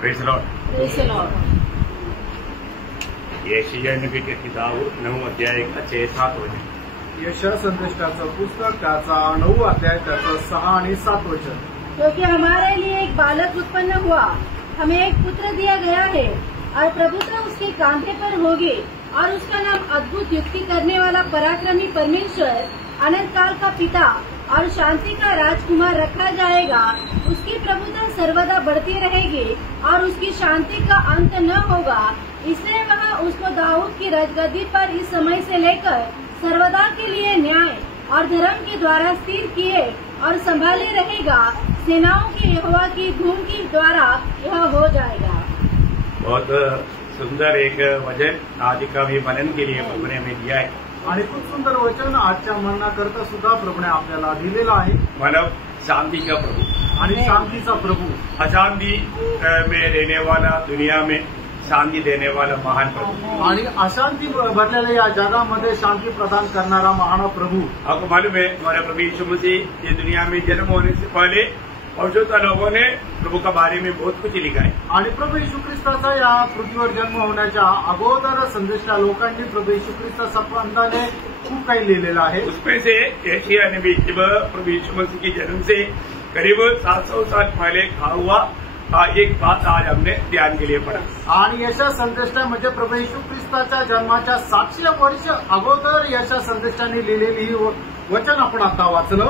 Praise Lord. यशायाह नबी की किताब 9 अध्याय 6-7 वचन। यशायाह संदेष्टाचं पुस्तक त्याचा 9 अध्याय त्याचं 6 आणि 7 वचन। क्योंकि हमारे लिए एक बालक उत्पन्न हुआ, हमें एक पुत्र दिया गया है और प्रभुता उसके कांधे पर होगी और उसका नाम अद्भुत युक्ति करने वाला पराक्रमी परमेश्वर, अनंत काल का पिता और शांति का राजकुमार रखा जाएगा। उसकी प्रभुता सर्वदा बढ़ती रहेगी और उसकी शांति का अंत न होगा। इसलिए वह उसको दाऊद की राजगद्दी पर इस समय से लेकर सर्वदा के लिए न्याय और धर्म के द्वारा स्थिर किए और संभाले रहेगा। सेनाओं के यहोवा की धूम के द्वारा यह हो जाएगा। बहुत सुंदर एक वचन आज का भी मनन के लिए प्रभु ने हमें दिया है आणि खूप सुंदर वचन आजच्या मननाकरता सुद्धा प्रभूने आपल्याला दिलेलं आहे। मानव शांति का प्रभु आणि शांतीचा प्रभू, अशांति में रहने वाला, दुनिया में शांति देने वाला महान प्रभु आणि अशांती भरलेल्या या जगामध्ये शांती प्रदान करणारा महान प्रभू। आपको मालूम है हमारे प्रभु यीशु मसीह ये दुनिया में जन्म होने से पहले पवित्र लोगों ने प्रभु का बारे में बहुत कुछ लिखा है। आणि प्रभू येशू ख्रिस्ताचा या पृथ्वीवर जन्म होण्याच्या अगोदर संदेशा लोकांनी प्रभू येशू ख्रिस्ता संबंधाने खूप काही लिहिलेलं आहे। उसमें से यशायाह नबी जब प्रभु यीशु मसीह के जन्म से करीब 700 साल पहले कहा हुआ एक बात आज हमने ध्यान के लिए पढ़ा। आणि यशा संदेष्टा म्हणजे प्रभू येशू ख्रिस्ताच्या जन्माच्या 700 वर्ष अगोदर यशा संदेष्टाने लिहिलेली ही वचन आपण आता वाचलं।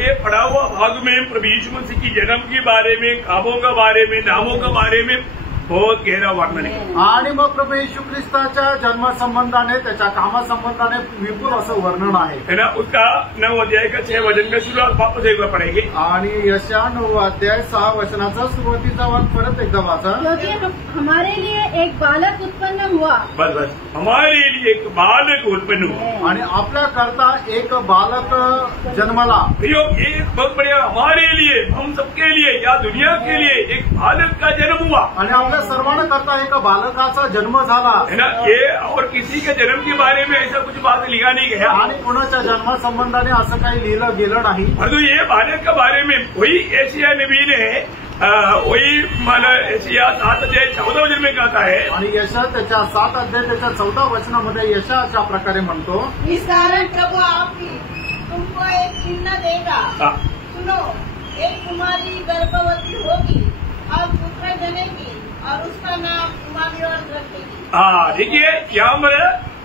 ये पढ़ा हुआ भाग में प्रभु यीशु मसीह की जन्म के बारे में, कामों के बारे में, नामों के बारे में बहुत गहरा वर्णन है। आणि मग प्रभू येशू ख्रिस्ताच्या जन्मासंबंधाने, त्याच्या कामासंबंधाने विपुल असं वर्णन आहे, है ना। उसका 9 अध्याय का 6 वचन का शुरुआत वापस एक बार पढ़ेंगे। आणि यशा 9 अध्याय 6 वचनाचा सुरुवातीचा वाक परत एकदा वाचा। क्योंकि हमारे लिए एक बालक उत्पन्न हुआ, बस हमारे लिए एक बालक उत्पन्न हुआ, आणि आपल्या करता एक बालक जन्मला। एक बहुत बढ़िया, हमारे लिए, हम सबके लिए, या दुनिया के लिए एक बालक का जन्म हुआ, आणि आपल्या सर्वांना करता एक बालकाचा जन्म झाला, है ना। ये और किसी के जन्म के बारे में ऐसा कुछ बात लिखा नहीं गया, आणि कोणाच्या जन्मासंबंधाने असं काही लिहिलं गेलं नाही। परंतु ये बालक के बारे में वही यशायाह नबी ने वही यशायाह 7 अध्याय 14 वचन में कहता है, आणि यशा त्याच्या 7 अध्याय त्याच्या 14 वचनामध्ये यशा अशा प्रकारे म्हणतो, इस कारण प्रभु आपकी तुमको एक चिन्ह देगा। सुनो, एक कुमारी गर्भवती होगी और पुत्र जनेगी और उसका नाम इम्मानुएल रखेगी। देखिए यहाँ पर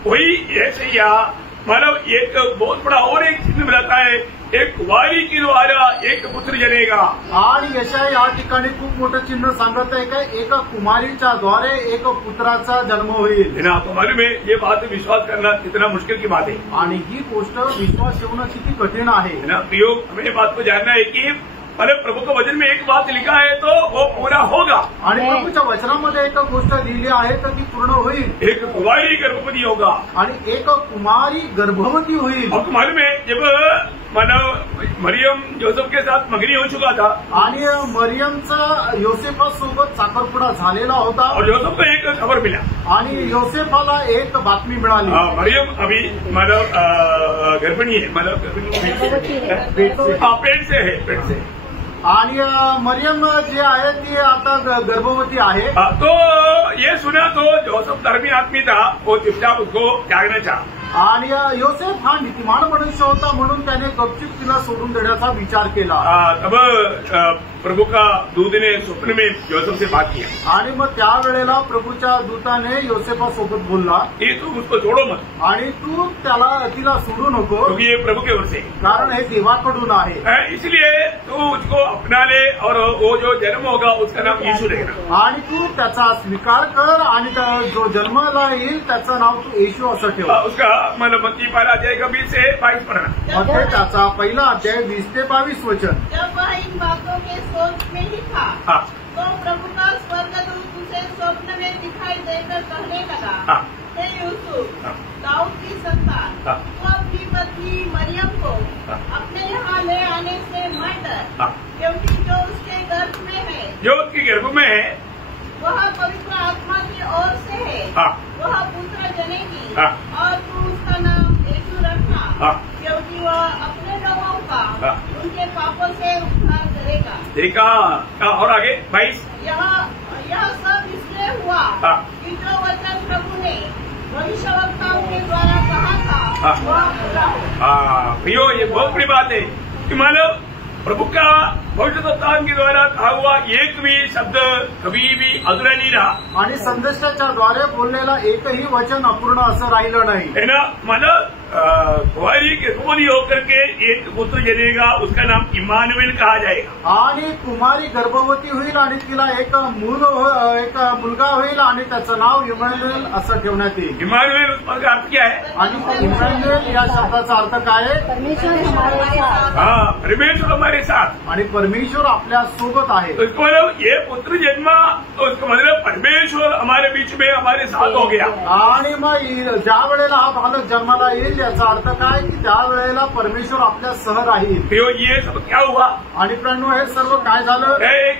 वही यशायाह मतलब एक बहुत बड़ा और एक चिन्ह बताता है, एक कुमारी के द्वारा एक पुत्र जनेगा। आणि यशा या ठिकाणी खूप मोठं चिन्ह सांगत आहे का एका कुमारीच्या द्वारे एक पुत्राचा जन्म होईल। है ना। आपको मालूम है ये बात विश्वास करना कितना मुश्किल की बात है, आणि ही गोष्ट विश्वास ठेवणं किती कठीण आहे, है ना। प्रियो, हमें बात को जानना है कि अरे प्रभु के वचन में एक बात लिखा है तो वो पूरा होगा, आणि प्रभूच्या वचनामध्ये एक गोष्ट लिहिली आहे तर ती पूर्ण होईल। एक कुमारी गर्भवती होगा, आणि एक कुमारी गर्भवती होईल। आपको मालूम है जब मानव मरियम जोसेफ के साथ मगनी हो चुका था, आणि मरियमचा योसेफासोबत साखरपुडा झालेला होता, और जोसेफ को एक खबर मिला, आणि योसेफाला एक बातमी मिळाली, मरियम अभी मतलब गर्भिणी है, मतलब पेट से है, पेट से। आणि मरियम जी आहे ती आता गर्भवती आहे। तो ये सुना तो जोसेफ धर्मी आदमी था, वो चुपचाप उसको त्यागना चाहा, आणि योसेफ हा नीतिमान मनुष्य होता म्हणून त्याने गपचूप तिला सोडून देण्याचा विचार केला। तब प्रभु का दूत ने स्वप्न में जोसेफ से बात किया, आणि मग त्यावेळेला प्रभूच्या दूताने योसेफासोबत बोलला कि तुम उसको छोड़ो मत, आणि तू तिला सोडू नको, क्योंकि ये प्रभु के ओर से, कारण हे देवाकडून आहे, इसलिए तू उसको अपना ले और वो जो जन्म होगा उसका नाम यीशु रहेगा, आणि तू त्याचा स्वीकार कर आणि जो जन्माला येईल त्याचं नाव तू येशू असं ठेव। उसका मतलब मत्ती 1 अध्याय का 20 से 22 पढ़ना, मत्ती त्याचा 1 अध्याय 20 ते 22 वचन। जब वह इन बातों के सोच में ही था, तो प्रभु का स्वर्गदूत उसे स्वप्न में दिखाई देकर कहने लगा, हे यूसुफ, दाऊद की संतान, तू अपनी पत्नी मरियम को अपने यहाँ ले आने से मत डर, क्योंकि जो उसके गर्भ में है, जो उसके गर्भ में है, वह पवित्र आत्मा की ओर से है, वह पुत्र जनेगी और तू उसका नाम यीशु रखना, क्योंकि वह अपने लोगों का उनके पापों से उद्धार करेगा। देखा और आगे 22, यह सब इसलिए हुआ कि जो वचन प्रभु ने भविष्यवक्ताओं के द्वारा कहा था वह पूरा हो। प्रियो, ये बहुत बड़ी बात है कि मानव प्रभु का भविष्यवक्ताओं के द्वारा कहा हुआ एक भी शब्द कभी भी अधुरा नहीं रहा आणि संदेशाच्या द्वारे बोललेला एकही वचन अपूर्ण असं राहिलं नाही. है ना. मानव कुंवारी गर्भवती होकर के एक पुत्र जनेगा, उसका नाम इमानुएल कहा जाएगा. आणि कुमारी गर्भवती होईल आणि तिला एक मुलगा होईल आणि त्याचं नाव इमॅन्युएल असं ठेवण्यात येईल. इमानुएल उसका अर्थ क्या है? आणि इमॅन्युएल या शब्दाचा अर्थ काय आहे? परमेश्वर हमारे साथ. परमेश्वर हमारे साथ. आणि परमेश्वर आपल्या सोबत आहे. उसको मतलब ये पुत्र जन्मा, उसका मतलब परमेश्वर हमारे बीच में हमारे साथ हो गया. आणि मग ज्या वेळेला हा बालक जन्माला येईल याचा अर्थ काय की त्या वेळेला परमेश्वर आपल्या सह राहील. ये सब क्या हुआ? आणि प्रणू हे सर्व काय झालं?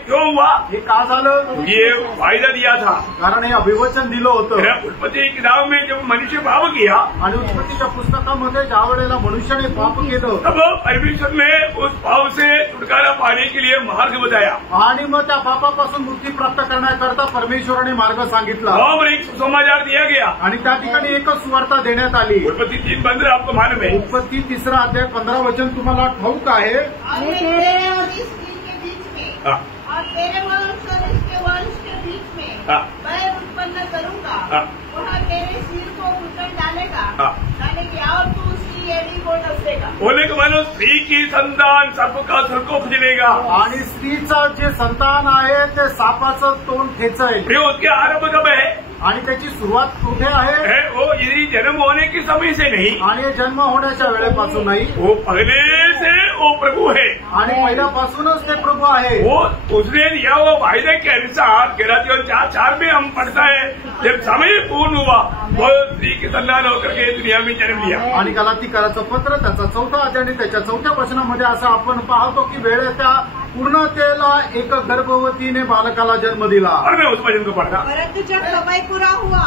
क्यों हुआ? हे का झालं? ये वायदा दिया था. कारण हे अभिवचन दिलं होतं. उत्पत्ति किताब में जब मनुष्य पाप किया, आणि उत्पत्तीच्या पुस्तकामध्ये ज्या वेळेला मनुष्याने पाप केलं तब परमेश्वर ने उस पाप से छुटकारा पाने के लिए मार्ग बताया. आणि मग त्या पापापासून मुक्ती प्राप्त करण्याकरता परमेश्वराने मार्ग सांगितला. और एक सुसमाचार दिया गया. आणि त्या ठिकाणी एकच सुवार्ता देण्यात आली. उत्पत्ति 3:15 आपको मालूम है. उत्पत्ती 3 अध्याय 15 वचन तुम्हाला ठाऊक आहे. और तेरे और इस स्त्री के बीच में और तेरे वंश और इसके वंश के बीच में बैर उत्पन्न करूंगा. वह तेरे सिर को कुचल डालेगा और तू उसकी एड़ी को डसेगा. बोले कि मानो स्त्री की संतान सर्प का सर को खुजलेगा. आणि स्त्रीचं जे संतान आहे ते सापाचं तोंड खेचेल. उसके आरंभ कब है? आणि त्याची सुरुवात कुठे आहे? वो यदि जन्म होने के समय से नहीं, आणि जन्म होण्याच्या वेळेपासून नाही, वो पहले से वो प्रभु है. आणि पहिल्यापासूनच ते प्रभु आहे. वो उसने दिया वो वायदे के अनुसार गलातियों 4:4 में हम पढ़ता है, जब समय पूर्ण हुआ वो स्त्री की संतान होकर के दुनिया में जन्म लिया. आणि गलातीकराचं पत्र त्याचा 4 अध्याय आणि त्याच्या 4 वचनामध्ये असं आपण पाहतो की वेळे त्या पूर्णतेला एक गर्भवतीने बालकाला जन्म दिला. और मैं उस वचन को पढ़ता. परंतु जब समय पूरा हुआ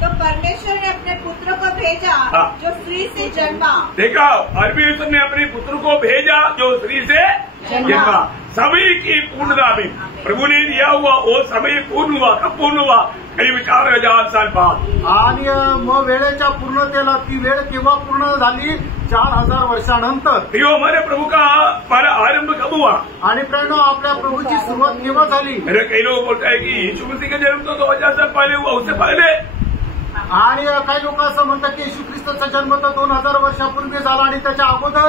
तो परमेश्वर ने अपने पुत्र को भेजा जो स्त्री से जन्मा. देखा, परमेश्वर ने अपने पुत्र को भेजा जो स्त्री से जन्मा. समय की पूर्णता में प्रभु ने दिया हुआ वो समय पूर्ण हुआ. कब पूर्ण हुआ? करीब 4000 साल बाद. आणि मग वेळेच्या पूर्णतेला ती वेळ केव्हा पूर्ण झाली? 4000 वर्षानंतर. यो हमारे प्रभु का आरंभ कब हुआ? आणि प्रेरणा आपल्या प्रभूची सुरुवात केव्हा झाली? मेरे कई लोग बोलता है कि यीशु मसीह का जन्म तो 2000 साल पहले हुआ, उससे पहले. आणि काही लोक असं म्हणतात की येशू ख्रिस्ताचा जन्म तर 2000 वर्षापूर्वी झाला आणि त्याच्या अगोदर.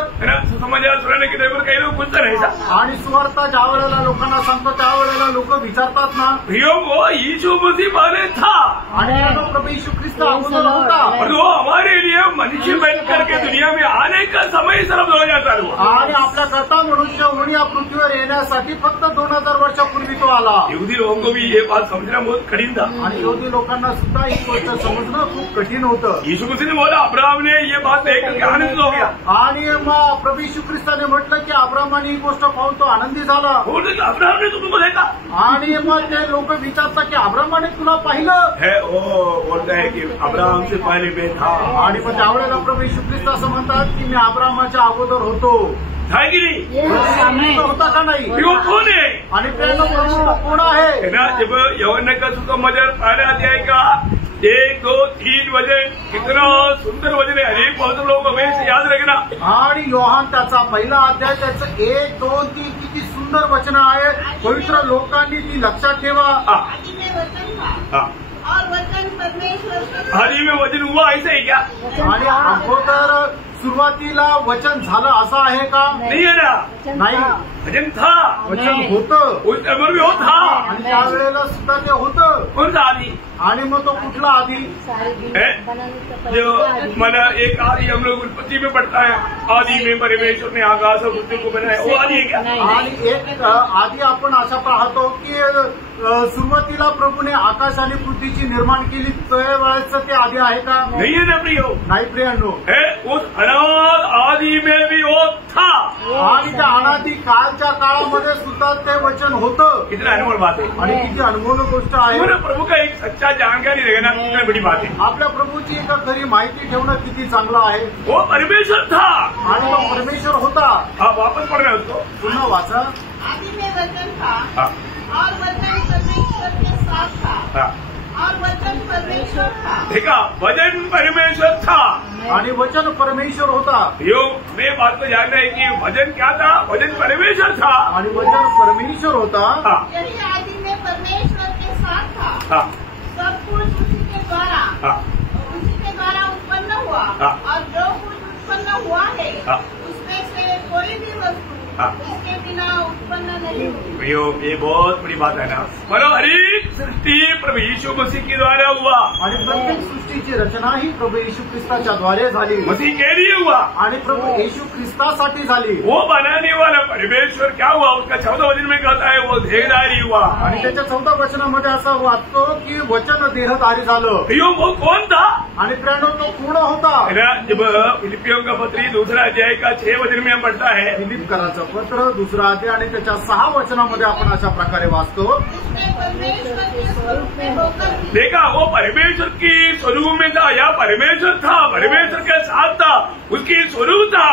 सुसमाचार सुनाने के टाइम पर कई लोग पूछते नहीं था. आणि सुवार्ता ज्या वेळेला लोकांना सांगतो त्यावेळेला लोक विचारतात ना, वो यीशु मसीह पहले था. आणि प्रभू येशू ख्रिस्त अगोदर होता. और वो हमारे लिए मनुष्य बन करके दुनिया में आने का समय सिर्फ 2000 साल हुआ. आणि आपल्या करता मनुष्य होऊन या पृथ्वीवर येण्यासाठी फक्त 2000 वर्षापूर्वी तो आला. यहूदी लोगों को भी ये बात समझना बहुत कठिन था. आणि यहूदी लोकांना सुद्धा ही गोष्ट समजणं खूप कठीण होतं. यीशु मसीह ने बोला, अब्राहम ने ये बात देख करके आनंदित हो गया. आणि मग प्रभू येशू ख्रिस्ताने म्हटलं की अब्राहमाने ही गोष्ट पाहून तो आनंदी झाला. अब्राहम ने तुमको देखा. आणि मग ते लोक विचारतात की अब्राहमाने तुला पाहिलं है. वो बोलता है की अब्राहम से पहले मैं था. आणि मग त्यावेळेला प्रभू येशू ख्रिस्त असं म्हणतात की मी अब्राहमाच्या अगोदर होतो. है की नहीं? होता का नाही? वो कौन है? आणि प्रेरणा प्रभू कोण आहे? जब यूहन्ना का सुसमाचार 12 अध्याय का 1, 2, 3 वचन कितना सुंदर वचन है. अनेक बहुत लोग हमें याद रखना. आणि योहान त्याचा पहिला अध्याय त्याचं 1, 2, 3 किती सुंदर वचन आहे. पवित्र लोकांनी ती लक्षात ठेवा. आदि में वचन था और वचन परमेश्वर. आदि में वचन हुआ ऐसा है क्या? आणि अगोदर सुरुवातीला वचन झालं असं आहे का? नहीं है ना. नाही, वचन था. वचन होतं. उस टाइम भी होता था. आणि त्यावेळेला सुद्धा ते होतं. कौन सा आदि? आणि मग तो कुठला आधी? जो मला एक आदि हम लोग उत्पत्ति में पढ़ता है, आदि में परमेश्वर ने आकाश और पृथ्वी को बनाया. वो आदि है क्या? आणि एक आधी आपण असा पाहतो की सुरुवातीला प्रभूने आकाश आणि पृथ्वीची निर्माण केली त्यावेळेचं ते आधी आहे का? नहीं है ना प्रियो. नाही प्रियांनो. उस अनाद आदि में भी वो था. आणि त्या अनादी काळच्या काळामध्ये सुद्धा ते वचन होतं. कितना अनमोल बात है. आणि किती अनमोल गोष्ट आहे. प्रभु का एक सच्चा जानकारी रहेगा कितना बड़ी बात है. आपल्या प्रभूची एका खरी माहिती ठेवणं किती चांगलं आहे. वो परमेश्वर था. आणि तो परमेश्वर होता. आप वापस पढ़ रहे उसको. पुन्हा वाचा. आदि में वचन था और वचन परमेश्वर के साथ और वचन परमेश्वर था। देखा, वचन परमेश्वर था आणि वचन परमेश्वर होता। यो मैं बात को जान रहा है कि वचन क्या था? वचन परमेश्वर था आणि वचन परमेश्वर होता। यही आदि में परमेश्वर के साथ था। हाँ, सब कुछ उसी के द्वारा उत्पन्न हुआ और जो कुछ उत्पन्न हुआ है उसमें से कोई भी वस्तु उसके बिना उत्पन्न नहीं हुई। ये बहुत बड़ी बात है ना। बोलो, हरी सृष्टि प्रभु यीशु मसीह के द्वारा हुआ आणि प्रत्येक सृष्टीची रचना ही प्रभू येशू ख्रिस्ताच्या द्वारे झाली। मसीह के लिए हुआ आणि प्रभू येशू ख्रिस्तासाठी झाली। वो बनाने वाला परमेश्वर क्या हुआ? उसका 14 वचन में कहता है वो देहधारी हुआ। आणि त्याच्या 14 वचनामध्ये असं वाचतो की वचन देहधारी झालं। वो कौन था? आणि प्रेरणो तो पूर्ण होता। जब फिलिपियों का पत्री 2 अध्याय का 6 वचन में हम पढ़ता है, फिलिप कराचं पत्र 2 अध्याय आणि त्याच्या 6 वचनामध्ये आपण अशा प्रकारे वाचतो। परमेश्वर के स्वरूप में होकर देखा, वो परमेश्वर की स्वरूप में था या परमेश्वर था, परमेश्वर के साथ था, उसकी स्वरूप था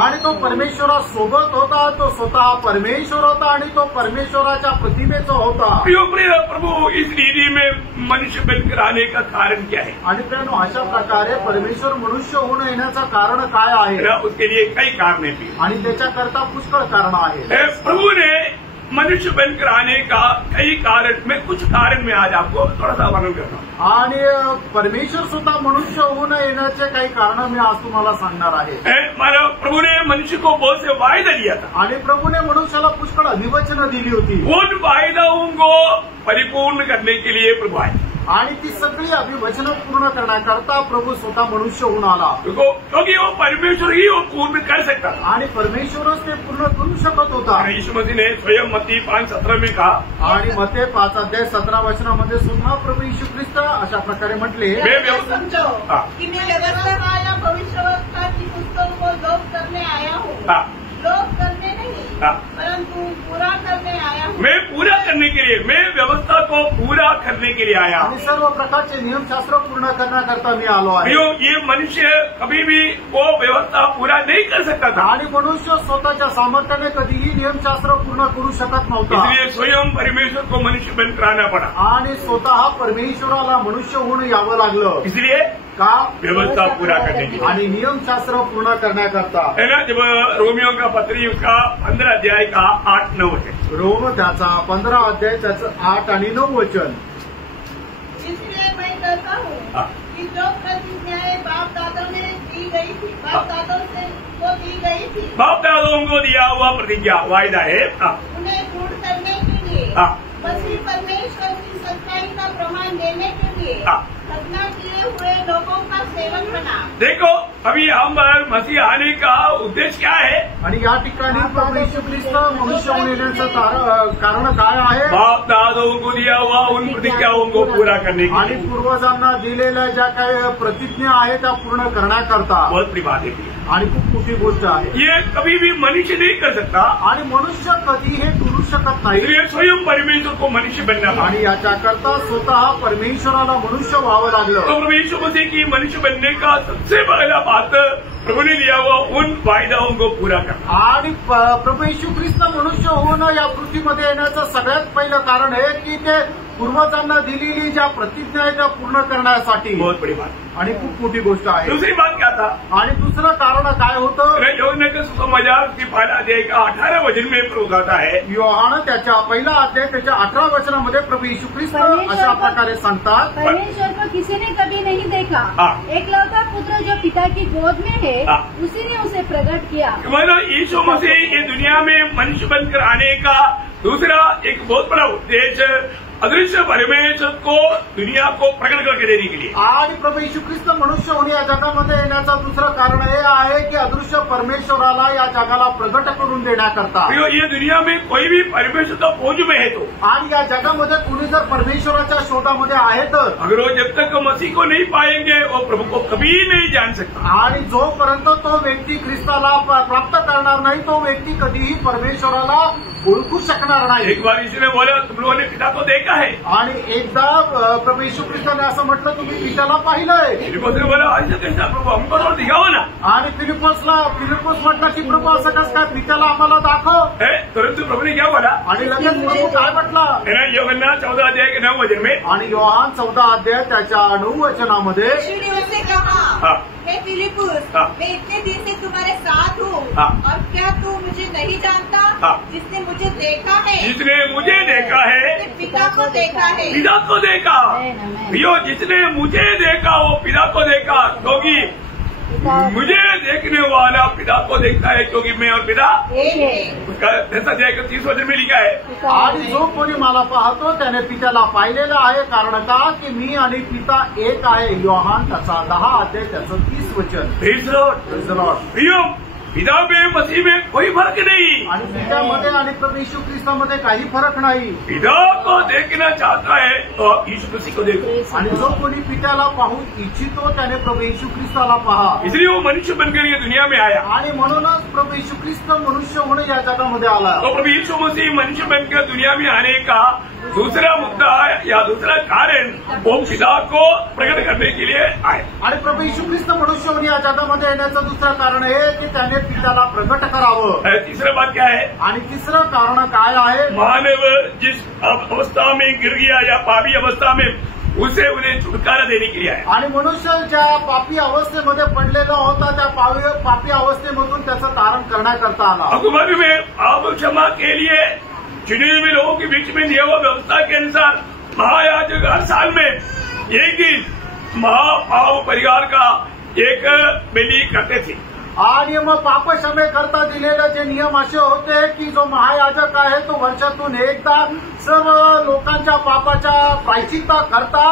आणि तो परमेश्वरासोबत होता। तो स्वतः परमेश्वर होता आणि तो परमेश्वराच्या प्रतिमेचा होता। प्रिय प्रभु, इस रीति में मनुष्य बनकर आने का कारण क्या है? आणि प्रेरणो अशा प्रकारे परमेश्वर मनुष्य होऊन येण्याचं कारण काय आहे? उसके लिए कई कारण है आणि त्याच्याकरता पुष्कळ कारण आहे। प्रभु ने मनुष्य बनकर आने का कई कारण, मैं कुछ कारण में आज आपको थोड़ा सा वर्णन करता हूँ। आणि परमेश्वर स्वतः मनुष्य होऊन येण्याचे काही कारण मी आज तुम्हाला सांगणार आहे। प्रभु ने मनुष्य को बहुत से वायदा दिया था आणि प्रभूने मनुष्याला पुष्कळ अभिवचनं दिली होती। उन वायदाओं को परिपूर्ण करने के लिए प्रभु आए आणि ती सगळी अभिवचनं पूर्ण करण्याकरता प्रभू स्वतः मनुष्य होऊन आला। क्योंकि वो परमेश्वर ही वो पूर्ण कर सकता था आणि परमेश्वरच ते पूर्ण करू शकत होता। यीशु मसीह ने स्वयं मत्ती 5:17 में कहा आणि मत्ते 5 अध्याय 17 वचनामध्ये सुद्धा प्रभू येशू ख्रिस्त अशा प्रकारे म्हटले, समझो कि मैं व्यवस्था या भविष्यवक्ता की पुस्तक को लोप करने आया हूँ। लोप करने नहीं परंतु पूरा करने आया हूँ। मैं पूरा करने के लिए, मैं व्यवस्था को पूरा करने के लिए आया हूँ। आणि सर्व प्रकारचे नियमशास्त्र पूर्ण करण्याकरता मी आलो आहे। ये मनुष्य कभी भी वो व्यवस्था पूरा नहीं कर सकता था आणि मनुष्य स्वतःच्या सामर्थ्याने कधीही नियमशास्त्र पूर्ण करू शकत नव्हता। इसलिए स्वयं परमेश्वर को मनुष्य बनकर आना पड़ा आणि स्वतः परमेश्वराला मनुष्य होऊन यावं लागलं। इसलिए का? व्यवस्था पूरा करने के लिए आणि नियमशास्त्र पूर्ण करण्याकरता। है ना। जब रोमियो का पत्री उसका 15 अध्याय का 8-9 वचन, रोम त्याचा 15 अध्याय त्याचं 8 आणि 9 वचन। इसलिए मैं कहता हूँ कि जो प्रतिज्ञाएं बाप दादों में दी गई थी, बाप दादों से को दी गई थी, बाप दादों को दिया हुआ प्रतिज्ञा वायदा है, उन्हें पूर्ण करने के लिए मसीह परमेश्वर की सच्चाई का प्रमाण देने के लिए खतना किए हुए लोगों का सेवक बना। देखो, अभी हम मसीह आने का उद्देश्य क्या है? आणि या ठिकाणी प्रभू येशू ख्रिस्त मनुष्य होऊन येण्याचं कारण काय आहे? बाप दादों को दिया हुआ उन प्रतिज्ञाओं को पूरा करने के आणि लिए। पूर्वजांना दिलेल्या ज्या काही प्रतिज्ञा आहेत त्या पूर्ण करण्याकरता। बहुत बड़ी बात है आणि खूप मोठी गोष्ट आहे। ये कभी भी मनुष्य नहीं कर सकता आणि मनुष्य कधी हे करू शकत नाही। इसलिए स्वयं परमेश्वर को मनुष्य बनना पड़ा। आणि याच्याकरता स्वतः परमेश्वराला मनुष्य व्हावं लागलं। तो प्रभु यीशु मसीह की मनुष्य बनने का सबसे पहला बात प्रभु ने दिया हुआ उन वायदाओं को पूरा करना। आणि प्रभू येशू ख्रिस्त मनुष्य होऊन या पृथ्वीमध्ये येण्याचं सगळ्यात पहिलं कारण आहे की ते पूर्वजांना दिलेली ज्या प्रतिज्ञा आहे त्या पूर्ण करण्यासाठी। बहुत बड़ी बात। आणि खूप मोठी गोष्ट आहे। दूसरी बात क्या था? आणि दुसरं कारण काय होतं? योहन्ना के सुसमाचार की पहला अध्याय का 18 वचन में प्रभु कहता है, योहान त्याच्या पहिला अध्याय त्याच्या 18 वचनामध्ये प्रभु येशू ख्रिस्त अशा प्रकारे सांगतात, परमेश्वर को किसी ने कभी नहीं देखा, एकलौता पुत्र जो पिता की गोद में है उसी ने उसे प्रकट किया। मतलब यीशु मसीह ये दुनिया में मनुष्य बनकर आने का दूसरा एक बहुत बड़ा उद्देश्य अदृश्य परमेश्वर को दुनिया को प्रकट करके देने के लिए। आणि प्रभू येशू ख्रिस्त मनुष्य होऊन या जगामध्ये येण्याचं दुसरं कारण हे आहे की अदृश्य परमेश्वराला या जगाला प्रगट करून देण्याकरता। ये दुनिया में कोई भी परमेश्वर का खोज में है तो, आणि या जगामध्ये कुणी जर परमेश्वराच्या शोधामध्ये आहे तर, अगर वो जब तक मसीह को नहीं पाएंगे वो प्रभु को कभी नहीं जान सकता। आणि जोपर्यंत तो व्यक्ती ख्रिस्ताला प्राप्त करणार नाही तो व्यक्ती कधीही परमेश्वराला ओळखू शकणार नाही। एक बार इसने बोला तुम लोगों ने पिता को देखा देखा है। आणि एकदा प्रभू येशू ख्रिस्ताने असं म्हटलं, तुम्ही पित्याला पाहिलंय. फिलिपोसने बोला ऐसा कैसा प्रभु, हमको तो दिखाओ ना. आणि फिलिपोस म्हटलं की प्रभू असं कसं काय, पित्याला आम्हाला दाखव. परंतु प्रभु ने क्या बोला? आणि लगेच प्रभू काय म्हटलं? यूहन्ना 14 अध्याय के 9 वचन में, आणि योहान 14 अध्याय त्याच्या 9 वचनामध्ये, यीशु ने उससे कहा, हे फिलिपुस, मैं इतने दिन से तुम्हारे साथ हूँ और क्या तू मुझे नहीं जानता? जिसने मुझे देखा है, जिसने मुझे देखा है पिता को देखा है. पिता को देखा. भैया जिसने मुझे देखा वो पिता को देखा, क्योंकि मुझे देखने वाला पिता को देखता है, क्योंकि मैं और पिता उसका 10 अध्याय के 30 वचन में लिखा है. आणि जो कोणी मला पाहतो त्याने पित्याला पाहिलेला आहे, कारण का की मी आणि पिता एक आहे. योहान त्याचा 10 अध्याय त्याचं 30 वचन. Praise the Lord. भैया पिता में मसीह में कोई फर्क नहीं. आणि पित्यामध्ये आणि प्रभू येशू ख्रिस्तामध्ये काही फरक नाही. पिता को देखना चाहता है तो यीशु मसीह को देखो. आणि जो कोणी पित्याला पाहू इच्छितो त्याने प्रभू येशू ख्रिस्ताला पहा. इसलिए वो मनुष्य बनकर ये दुनिया में आया. आणि म्हणूनच प्रभु येशू ख्रिस्त मनुष्य होणे या जगामध्ये आला. तो प्रभु यीशु मसीह मनुष्य बनकर दुनिया में आने का दूसरा मुद्दा या दूसरा कारण वो पिता को प्रकट करने के लिए आए. आणि प्रभू येशू ख्रिस्त मनुष्य होणे या जगामध्ये येण्याचं दुसरं कारण आहे की त्याने पित्याला प्रकट करावं. तीसरा बात क्या है? आणि तिसरं कारण काय आहे? मानव जिस अवस्था में गिर गया या पापी अवस्था में, उसे उन्हें छुटकारा देने के लिए आए. आणि मनुष्य ज्या पापी अवस्थेमध्ये पडलेला होता त्या पापी अवस्थेमधून त्याचं तारण करण्याकरता आला. अगुवाई में पाप क्षमा के लिए चुने हुए लोगों के बीच में दिया हुआ व्यवस्था के अनुसार महायाजक हर साल में एक दिन महापाप परिवार का एक बलि करते थे. आणि मग पापक्षमे करता दिलेले जे नियम असे होते की जो महायाजक आहे तो वर्षातून एकदा सर्व लोकांच्या पापाच्या प्रायश्चित्ता करता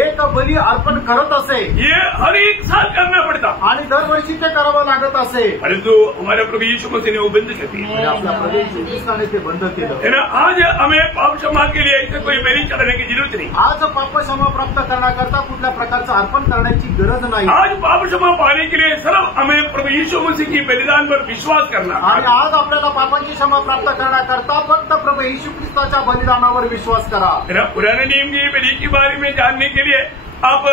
एक बली अर्पण करत असे. ये हर एक साल करना पड़ता आणि दरवर्षी ते करावं लागत असे. परंतु हमारे प्रभु यीशु मसीह ने वो बंद कर दिया. आणि आपल्या प्रभू येशू ख्रिस्ताने ते बंद केलं. आज हमें पाप क्षमा के लिए इसे कोई बलि चढ़ाने की जरूरत नहीं. आज पाप क्षमा प्राप्त करण्याकरता कुठल्या प्रकारचं अर्पण करण्याची गरज नाही. आज पाप क्षमा पाने के लिए सिर्फ हमें प्रभु यीशु मसीह की बलिदान पर विश्वास करना. आणि आज आपल्याला पापाची क्षमा प्राप्त करण्याकरता फक्त प्रभू येशू ख्रिस्ताच्या बलिदानावर विश्वास करा. पुराने नियम की बलि के बारे में जानने के लिए आप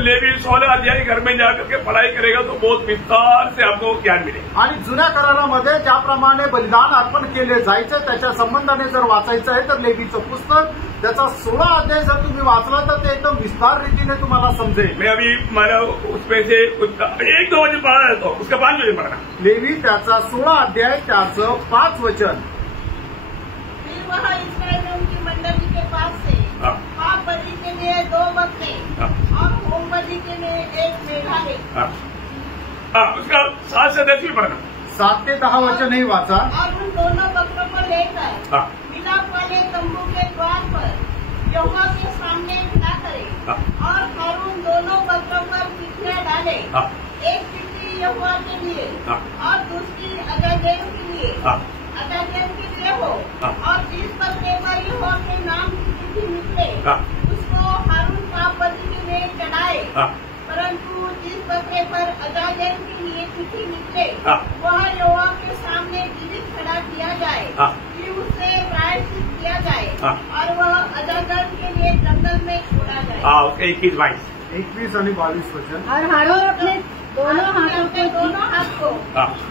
लेवी 16 अध्याय घर में जाकर के पढ़ाई करेगा तो बहुत विस्तार से आपको ज्ञान मिलेगा. आणि जुन्या करारामध्ये ज्याप्रमाणे बलिदान अर्पण केले जायचे त्याच्या संबंधाने जर वाचायचं आहे तर लेवीचं पुस्तक त्याचा 16 अध्याय जर तुम्ही वाचला तर ते एकदम विस्तार रीतीने तुम्हाला समजेल. मैं अभी उसमें से 1-2 वचन पढ़ा देता हूँ, उसका 5 वचन पढ़ना. लेवी त्याचा 16 अध्याय त्याचं 5 वचन. फिर वह इस्राएलियों की मंडली के पास से पाप बलि के लिए 2 बकरे और होम बलि के लिए 1 मेढ़ा ले. उसका 7 से 10 भी पढ़ना. 7 ते 10 वचन ही वाचा. और उन दोनों बकरों को लेकर मिलाप वाले तंबू के द्वार पर यहोवा के सामने खड़ा करे और हारून दोनों बकरों पर चिट्ठियां डाले. एक चिट्ठी यहोवा के लिए और दूसरी अजाजेम के लिए. अजाजेम के लिए हो और जिस बकरे पर यहोवा के नाम की चिट्ठी निकले उसको हारून पाप बलि के लिए चढ़ाए. परंतु जिस बकरे पर अजाजेम के लिए चिट्ठी निकले वह यहोवा के सामने जीवित खड़ा किया जाए कि उसे प्रायश्चित किया जाए और वह अजाजेम के लिए जंगल में छोड़ा जाए. 21 आणि 22 वचन. और हारून अपने दोनों हाथ को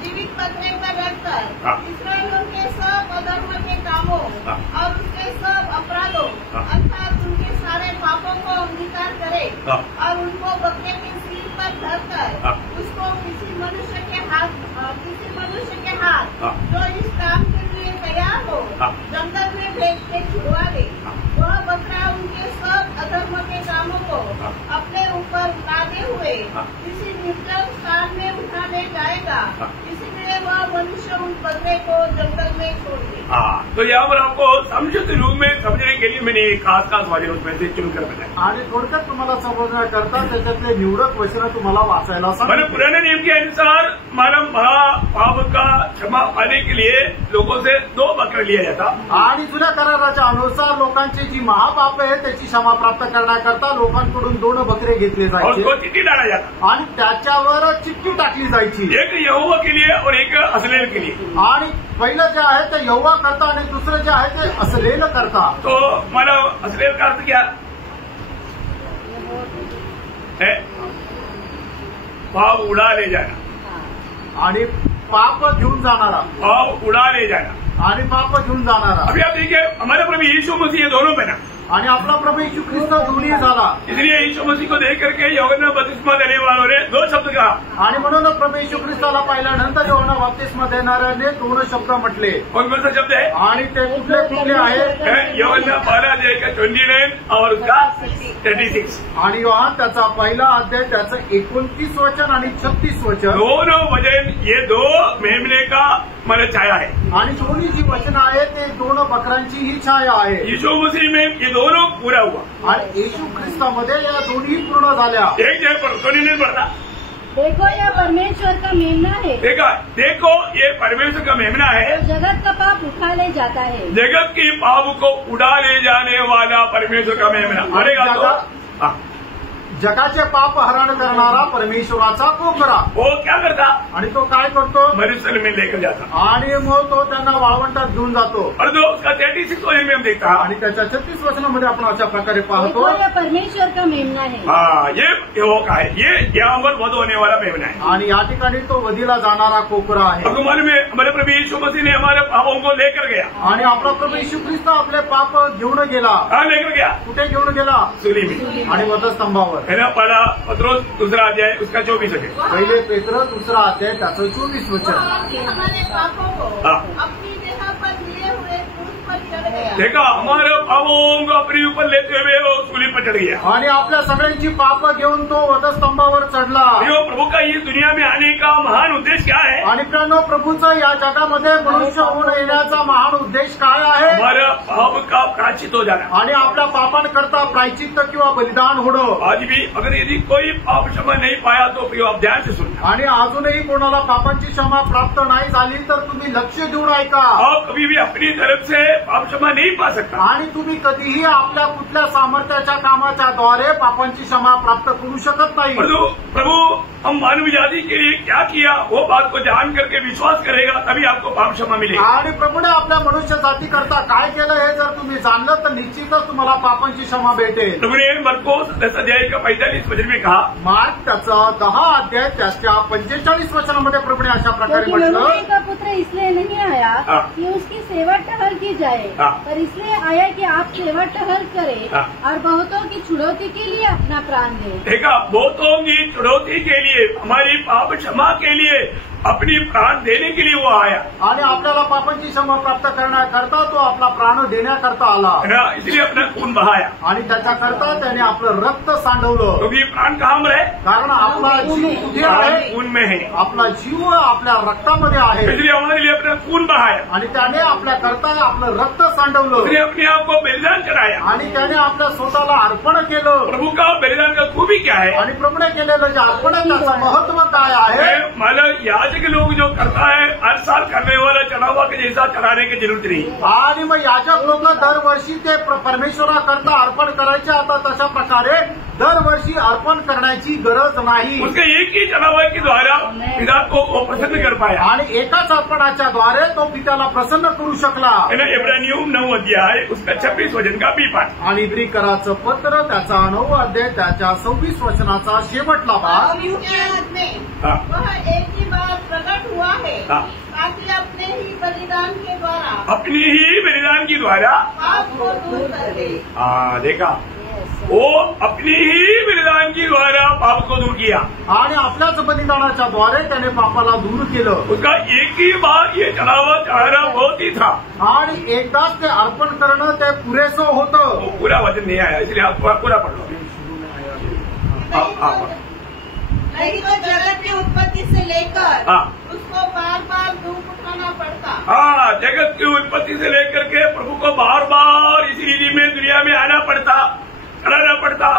जीवित बकरे पर रखकर इस्राएलियों के सब अधर्म के कामों और उसके सब अपराधों अर्थात उनके सारे पापों को अंगीकार करे और उनको बकरे के सिर पर धरकर उसको किसी मनुष्य के हाथ जो इस काम के लिए तैयार हो जंगल में भेज के छुड़वा दे. वह बकरा उनके सब अधर्म के कामों को अपने ऊपर लादे हुए किसी निर्जन स्थान में उठा ले जाएगा. इसीलिए वह मनुष्य उन बकरे को जंगल में छोड़ दे. तो यहाँ पर आपको समझते रूप में समझने के लिए मैंने खास वचन उसमें से चुनकर बताया. आणि थोडक्यात तुम्हाला समजण्याकरता त्याच्यातले निवडक वचन तुम्हाला वाचायला मैंने पुराने नियम के अनुसार मानव महापाप का क्षमा पाने के लिए लोगों से 2 बकरे लिया जाता. आणि जुन्या कराराच्या अनुसार लोकांची जी महापाप आहे त्याची क्षमा प्राप्त करण्याकरता लोकांकडून 2 बकरे घेतले और जायचे. उसको चिट्ठी डाला जाता. आणि त्याच्यावर चिठ्ठी टाकली जायची. एक यहोवा के लिए और एक असलेल के लिए. आणि पहिलं जे आहे ते यहोवा करता आणि दुसरं जे आहे ते असलेलं करता. तो मानव असलेल का अर्थ क्या है? पाव उड़ा ले जाना, आणि पाप घेऊन जाणारा, पाव उड़ा ले जाना। आणि पाप घेऊन जाणारा। अभी आप देखिए हमारे प्रभु यीशु मसीह ये दोनों बना, आणि आपला प्रभू येशू ख्रिस्त दोन्ही झाला। इसलिए यीशु मसीह को देख करके यूहन्ना बपतिस्मा देने वालों ने दो शब्द कहा। आणि म्हणून प्रभू येशू ख्रिस्ताला पाहिल्यानंतर यूहन्ना बपतिस्मा देणाऱ्याने दोन शब्द म्हटले। कौन कौन सा शब्द है? आणि ते कुठले कुठले आहेत? यूहन्ना पहला अध्याय का 29 और उसका 36। आणि योहान त्याचा पहिला अध्याय त्याचं 29 वचन आणि 36 वचन, दोनों वचन ये दो मेमने का मन छाया है। आणि दोन्ही जी वचन आहे ते दोन बकरांची ही छाया आहे। यीशु मसीह में ये दोनों पूरा हुआ। आणि येशू ख्रिस्तामध्ये या दोन्ही पूर्ण झाल्या। एक जगह पर तो नहीं पढ़ता, देखो यह परमेश्वर का मेमना है, देखो ये परमेश्वर का मेमना है, जगत का पाप उठा ले जाता है। जगत की पाप को उड़ा ले जाने वाला परमेश्वर का मेमना मरेगा तो जगाचे पाप हरण करणारा परमेश्वराचा कोकरा। वो क्या करता? आणि तो काय करतो? मरुस्थल में लेकर जाता, आणि मग तो त्यांना वाळवंटात घेऊन जातो। और जो उसका 36 वचन में हम देखता, आणि त्याच्या 36 वचनामध्ये आपण अशा प्रकारे पाहतो, देखो यह परमेश्वर का मेमना है। हाँ ये वो का है, ये यहाँ पर वध होने वाला मेमना है। आणि या ठिकाणी तो वधीला जाणारा कोकरा आहे। भगवान में हमारे प्रभु यीशु मसीह ने हमारे पापों को लेकर गया। आणि आपला प्रभू येशू ख्रिस्त आपले पाप घेऊन गेला। कहाँ लेकर गया? कुठे घेऊन गेला? सूली में। आणि वधस्तंभावर। है ना, पहला पत्रोस दूसरा अध्याय उसका 24 वचन। पहिले पेत्र दूसरा अध्याय त्याचं 24 वचन। हमारे पापों को हाँ। अपनी देह पर लिए हुए क्रूस पर चढ़ गया। देखा, हमारे पापों को अपने ऊपर लेते हुए वो सूली पर चढ़ गया। आणि आपल्या सगळ्यांची पाप घेऊन तो वधस्तंभावर चढला। देखो, प्रभु का इस दुनिया में आने का महान उद्देश्य क्या है? आणि प्रियानो, प्रभूचा या जगामध्ये मनुष्य होऊन येण्याचा महान उद्देश काय आहे? हमारा पाप का प्रायश्चित हो जाना। आणि आपल्या पापांकरता प्रायचित्त किंवा बलिदान होणं। आज भी अगर यदि कोई पाप क्षमा नहीं पाया तो फिर आप ध्यान से सुनना। आणि अजूनही कोणाला पापांची क्षमा प्राप्त नाही झाली तर तुम्ही लक्ष देऊन ऐका। आप कभी भी अपनी तरफ से पाप क्षमा नहीं पा सकता। आणि तुम्ही कधीही आपल्या कुठल्या सामर्थ्याच्या कामाच्या द्वारे पापांची क्षमा प्राप्त करू शकत नाही। प्रभु हम मानव जाति के लिए क्या किया वो बात को जान करके विश्वास करेगा, तभी आपको पाप क्षमा मिलेगा। आणि प्रभूने आपल्या मनुष्य जातीकरता काय केलं हे जर तुम्ही जाणलं तर निश्चितच तुम्हाला पापांची क्षमा भेटेल। प्रभु ने मरकोस 10 अध्याय का 45 वचन में कहा, मार्क त्याचा 10 अध्याय त्याच्या 45 वचनामध्ये प्रभूने अशा प्रकारे म्हटलं, का पुत्र इसलिए नहीं आया कि उसकी सेवा टहल की जाए, पर इसलिए आया कि आप सेवा टहल करें और बहुतों की छुड़ौती के लिए अपना प्राण दें। देखा, बहुतों की छुड़ौती के लिए, हमारी पाप क्षमा के लिए अपनी प्राण देने के लिए वो आया। आणि आपल्याला पापांची क्षमा प्राप्त करण्याकरता तो आपला प्राण देण्याकरता आला। इसलिए अपना खून बहाया आणि त्याच्याकरता त्याने आपलं रक्त सांडवलं। क्योंकि प्राण कहाँ में है? कारण आपला जीव कुठे आहे? खून में है। आपला जीव आपल्या रक्तामध्ये आहे। इसलिए हमारे लिए अपना खून बहाया आणि त्याने आपल्याकरता आपलं रक्त सांडवलं। उसने अपने आप को बलिदान कराया आणि त्याने आपल्या स्वतःला अर्पण केलं। प्रभु का बलिदान का खूबी क्या है? आणि प्रभूने केलेलं जे अर्पण आहे त्याचं महत्व काय आहे? मतलब याजक लोग जो करता है हर साल करने वाला चढ़ावा के जैसा चढ़ाने की जरूरत नहीं। आणि मग याजक लोक दरवर्षी ते परमेश्वराकरता अर्पण करायचे, आता तशा प्रकारे दरवर्षी अर्पण करण्याची गरज नाही। उसके एक ही चढ़ावा के द्वारा पिता को वो प्रसन्न कर पाया। आणि एकाच अर्पणाच्या द्वारे तो पित्याला प्रसन्न करू शकला। इब्रानियों 9 अध्याय उसका 26 वचन का बी पाठ। आणि इब्रिकराचं पत्र त्याचा 9 अध्याय त्याच्या 26 वचनाचा शेवटला भाग। वह एक ही बार प्रकट हुआ है ताकि अपने ही बलिदान के द्वारा, अपनी ही बलिदान के द्वारा पाप को दूर कर दे। देखा, वो अपनी ही बलिदान के द्वारा पाप को दूर किया। आणि आपल्याच बलिदानाच्या द्वारे त्याने पापाला दूर केलं। उसका एक ही बार ये चढ़ावा चढ़ाना बहुत ही था। आणि एकदाच ते अर्पण करणं ते पुरेसं होतं। वो पूरा वचन नहीं आया, इसलिए आप पूरा पढ़ लो। नहीं तो जगत की उत्पत्ति से लेकर उसको बार बार दुख उठाना पड़ता। जगत की उत्पत्ति से लेकर के प्रभु को बार बार इसी रीति में दुनिया में आना पड़ता, चढ़ाना पड़ता,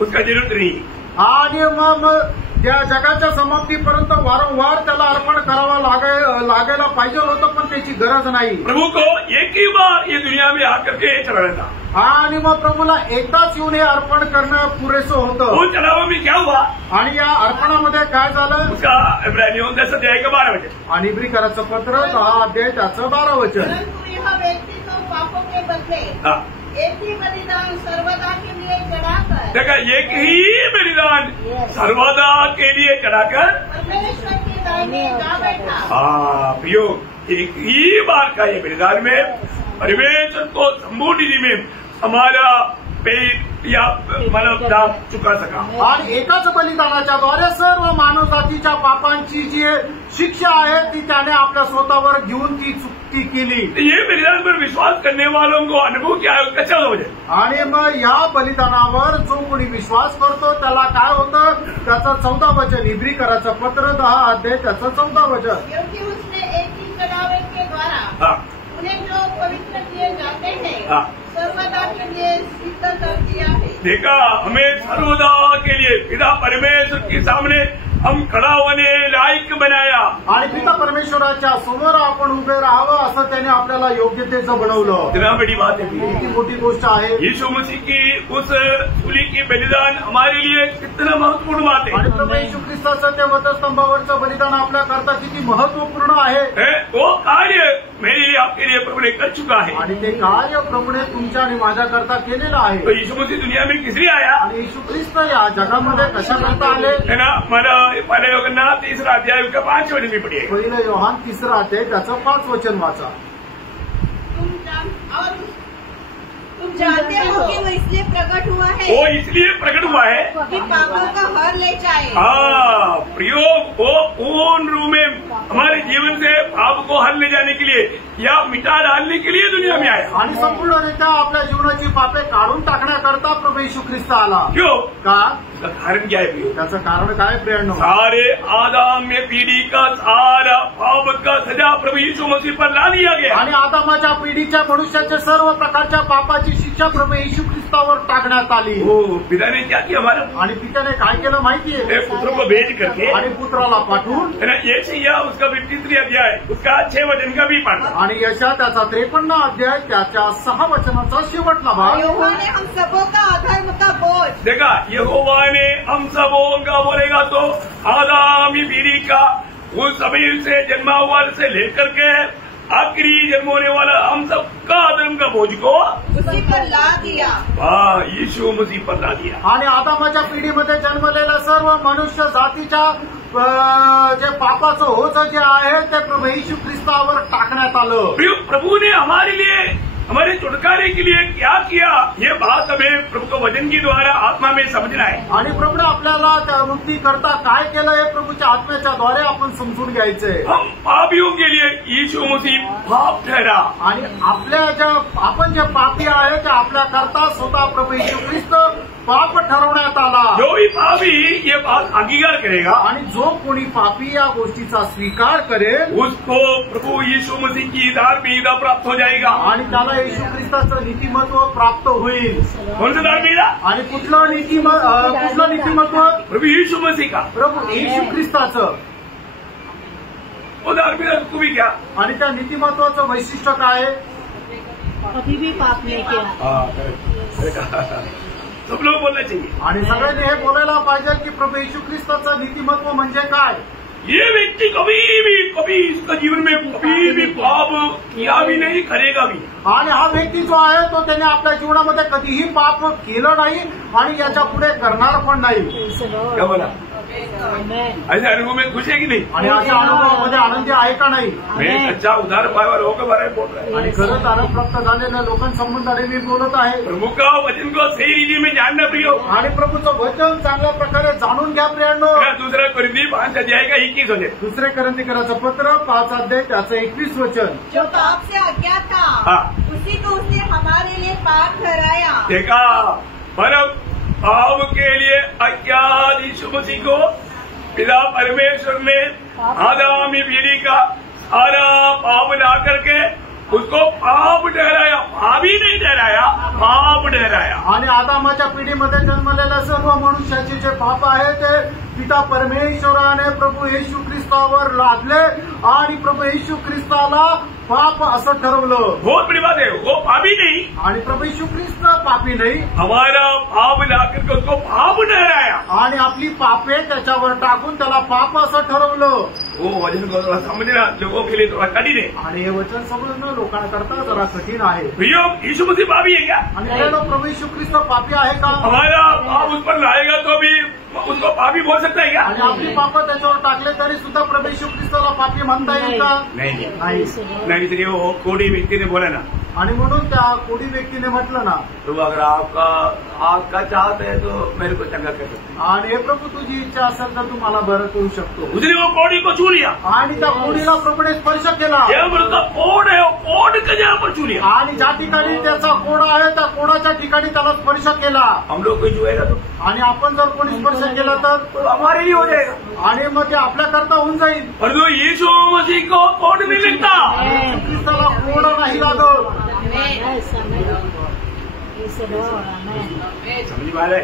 उसका जरूरत नहीं। आणि मग त्या जगाच्या समाप्तीपर्यंत वारंवार त्याला अर्पण करावं लागायला पाहिजे होतं, पण त्याची गरज नाही। प्रभु को एक ही बार ये दुनिया में आकर के चढ़ाना था। आणि मग प्रभूला एकदाच येऊन हे अर्पण करणं पुरेसं होतं। वो चढ़ावा में क्या हुआ? आणि या अर्पणामध्ये काय झालं? उसका इब्रानियों 10 अध्याय का 12 वचन। आणि इब्रिकराचं पत्र 10 अध्याय त्याचं 12 वचन। परंतु यह व्यक्ति तो पापों के बदले एक ही बलिदान सर्वदा एक ही बलिदान सर्वदा के लिए चढ़ाकर परमेश्वर के दाहिने जा बैठा। प्रियो, एक ही बार का ये बलिदान में परमेश्वर को संपूर्ण में हमारा पेट या मतलब दाब चुका सका। आणि एकाच बलिदानाच्याद्वारे सर्व मानवजातीच्या पापांची जी शिक्षा आहे ती त्याने आपल्या स्वतःवर घेऊन ती चुकी केली। ये बलिदान पर विश्वास करने वालों को अनुभव क्या है, कशा होते? आणि मग या बलिदानावर जो कोणी विश्वास करतो त्याला काय होतं, त्याचं 14 वचन, इब्रीकराचं पत्र 10 अध्याय त्याचं 14 वचन। क्योंकि उसने एक ही चढ़ावे के द्वारा उन्हें जो पवित्र किए जाते हैं सर्वदा के लिए सिद्ध कर दिया है। देखा, हमें सर्वदा के लिए पिता परमेश्वर के सामने हम खड़ा होने लायक बनाया। आणि पिता परमेश्वराच्या समोर आपण उभे राहावं असं त्याने आपल्याला योग्यतेचं बनवलं। इतना बड़ी बात है, किती मोठी गोष्ट आहे। यीशु मसीह की उस सूली की बलिदान हमारे लिए कितना महत्वपूर्ण बात आणि है। प्रभू येशू ख्रिस्ताचं ते वधस्तंभावरचं बलिदान आपल्याकरता किती महत्वपूर्ण आहे। वो कार्य मेरे लिए आपके लिए प्रभु ने कर चुका है। आणि ते कार्य प्रभूने तुमच्या आणि माझ्याकरता केलेलं आहे। तो यीशु मसीह दुनिया में किस लिए आया? आणि येशू ख्रिस्त या जगामध्ये कशाकरता आले? है ना, मला पहले योगना 3 अध्याय का 5 वचन भी पढ़िए। पहिलं योहान 3 अध्याय त्याचं 5 वचन वाचा। तुम जानते हो कि वो इसलिए प्रकट हुआ है, वो इसलिए प्रकट हुआ है कि पापों का हर ले जाए। प्रियो, वो पूर्ण रूप में हमारे जीवन से पाप को हल ले जाने के लिए या मिटा डालने के लिए दुनिया में आया। आणि संपूर्णरित्या आपल्या जीवनाची पापे काढून टाकण्याकरता प्रभू येशू ख्रिस्त आला। क्यों? का? कारण क्या है प्रियो? त्याचं कारण काय प्रियांनो? सारे आदम में पीढ़ी का सारा पाप का सजा प्रभु यीशु मसीह पर ला दिया गया। आणि आदमाच्या पिढीच्या मनुष्याच्या सर्व प्रकारच्या पापाची शिक्षा प्रभू येशू ख्रिस्तावर टाकण्यात आली। वो पिता ने क्या किया हमारा? आणि पित्याने काय केलं माहितीये? पुत्र को भेज करके आणि पुत्राला पाठवून है ना, ये चाहिए उसका 23 अध्याय उसका 6 वचन का भी पढ़ना। आणि यशा त्याचा 53 अध्याय त्याच्या 6 वचनाचा शेवटला भाग। यहोवा ने हम सबों का अधर्म का बोझ देखा, यहोवा ने हम सबों का बोलेगा तो आदमी पीढ़ी का उस समय से जन्मा हुआ से लेकर के आखिरी जन्म होने वाला हम सबका अधर्म का बोझ को उसी पर ला दिया। यीशु मसीह पर ला दिया। आणि आदमाच्या पिढीमध्ये जन्मलेल्या सर्व मनुष्य जातीच्या जे पापाचं ओझं जे आहे ते प्रभू येशू ख्रिस्तावर टाकण्यात आलं। प्रभु ने हमारे लिए हमारे छुटकारे के लिए क्या किया, ये बात हमें प्रभु को वचन के द्वारा आत्मा में समझना है। आणि प्रभूने आपल्याला त्या मुक्ती करता काय केलं हे प्रभूच्या आत्म्याच्या द्वारे आपण समजून घ्यायचंय। हम पापियों के लिए यीशु मसीह पाप ठहरा। आणि आपल्या ज्या आपण जे पापी आहे ते आपल्या करता स्वतः प्रभू येशू ख्रिस्त पाप ठरवण्यात आला। जो भी पापी ये बात अंगीकार करेगा आणि जो कोणी पापी या गोष्टीचा स्वीकार करेल उसको प्रभु यीशु मसीह की धार्मिकता प्राप्त हो जाएगा। आणि त्याला येशू ख्रिस्ताचं नीतिमत्व प्राप्त होईल। कौन सा धार्मिकता? आणि कुठलं नीतिमत्व? प्रभु यीशु मसीह का, प्रभू येशू ख्रिस्ताचं। वो धार्मिकता को भी क्या? आणि त्या नीतिमत्वाचं वैशिष्ट्य काय आहे? कभी भी पाप नहीं किया। सब लोग बोलना चाहिए। आणि सगळ्यांनी हे बोलायला पाहिजे की प्रभू येशू ख्रिस्ताचं नीतिमत्व म्हणजे काय। ये व्यक्ति कभी इसका जीवन में कभी भी पाप किया भी नहीं, करेगा भी। आणि हा व्यक्ती जो आहे तो त्याने आपल्या जीवनामध्ये कधीही पाप केलं नाही आणि याच्या पुढे करणार पण नाही। क्या बोला? ऐसे अनुभव में खुश है कि नहीं? आणि अशा अनुभवामध्ये आनंदी आहे का नाही? मैं सच्चा उधार पाया लोक बारे बोल रहा है। आणि खरंच आनंद प्राप्त झालेल्या लोकांसंबंधाने मी बोलत आहे। प्रभु का वचन को सही रीति में जानना प्रियो। आणि प्रभूचं वचन चांगल्या प्रकारे जाणून घ्या प्रियांनो। दूसरा कोरिन्थी 5 अध्याय का 21 वचन। दुसरे कोरिन्थीकराचं पत्र 5 अध्याय त्याचं 21 वचन। जो पाप से अज्ञात था उसी को उसने हमारे लिए पाप ठहराया। देखा, परम पाप के लिए अज्ञात यीशु मसीह को पिता परमेश्वर ने आदमी पीढ़ी का सारा पाप ला करके उसको पाप ठहराया। पापी नहीं ठहराया, पाप ठहराया। आणि आदामाच्या पिढीमध्ये जन्मलेल्या सर्व मनुष्याचे जे पाप आहे ते पिता परमेश्वराने प्रभू येशू ख्रिस्तावर लादले आणि प्रभू येशू ख्रिस्ताला पाप असं ठरवलं। बहुत बड़ी बात है, वो पापी नहीं। आणि प्रभू येशू ख्रिस्त पापी नाही, हमारा पाप लाकर के उसको पाप ठहराया। आणि आपली पापे त्याच्यावर टाकून त्याला पाप असं ठरवलं। वो वचन को थोड़ा समझना लोगों के लिए थोड़ा कठिन है। आणि हे वचन समजणं लोकांकरता जरा कठीण आहे। भैया, यीशु मसीह पापी है क्या? आणि प्रभू येशू ख्रिस्त पापी आहे का? हमारा पाप उस पर लाएगा तो भी उसको पापी बोल सकता है क्या? आणि आपली पाप त्याच्यावर टाकले तरी सुद्धा प्रभू येशू ख्रिस्ताला पापी म्हणता येईल का? नहीं तरी वो कोडी व्यक्ति ने बोला ना, आणि म्हणून त्या कोडी व्यक्तीने म्हटलं ना, तो अगर आपका चाहत है तो मेरे को चंगा कर सकते हैं. आणि हे प्रभू तुझी इच्छा असेल तर तू मला बरं करू शकतो. उसने वो कोडी को छू लिया. आणि त्या कोडीला प्रभूने स्पर्श केला. यह बोलता कोड है, वो कोड के जगह पर छू लिया. आणि ज्या ठिकाणी त्याचा कोडा आहे त्या कोडाच्या ठिकाणी त्याला स्पर्श केला. हम लोग को छुएगा तो आणि आपण जर कोणी स्पर्श केला तर हमारे लिए हो जाएगा. आणि मग ते आपल्याकरता होऊन जाईल. परंतु यीशु मसीह को कोड नहीं मिलता. ख्रिस्ताला कोडा नाही लागत. समझ पा रहे?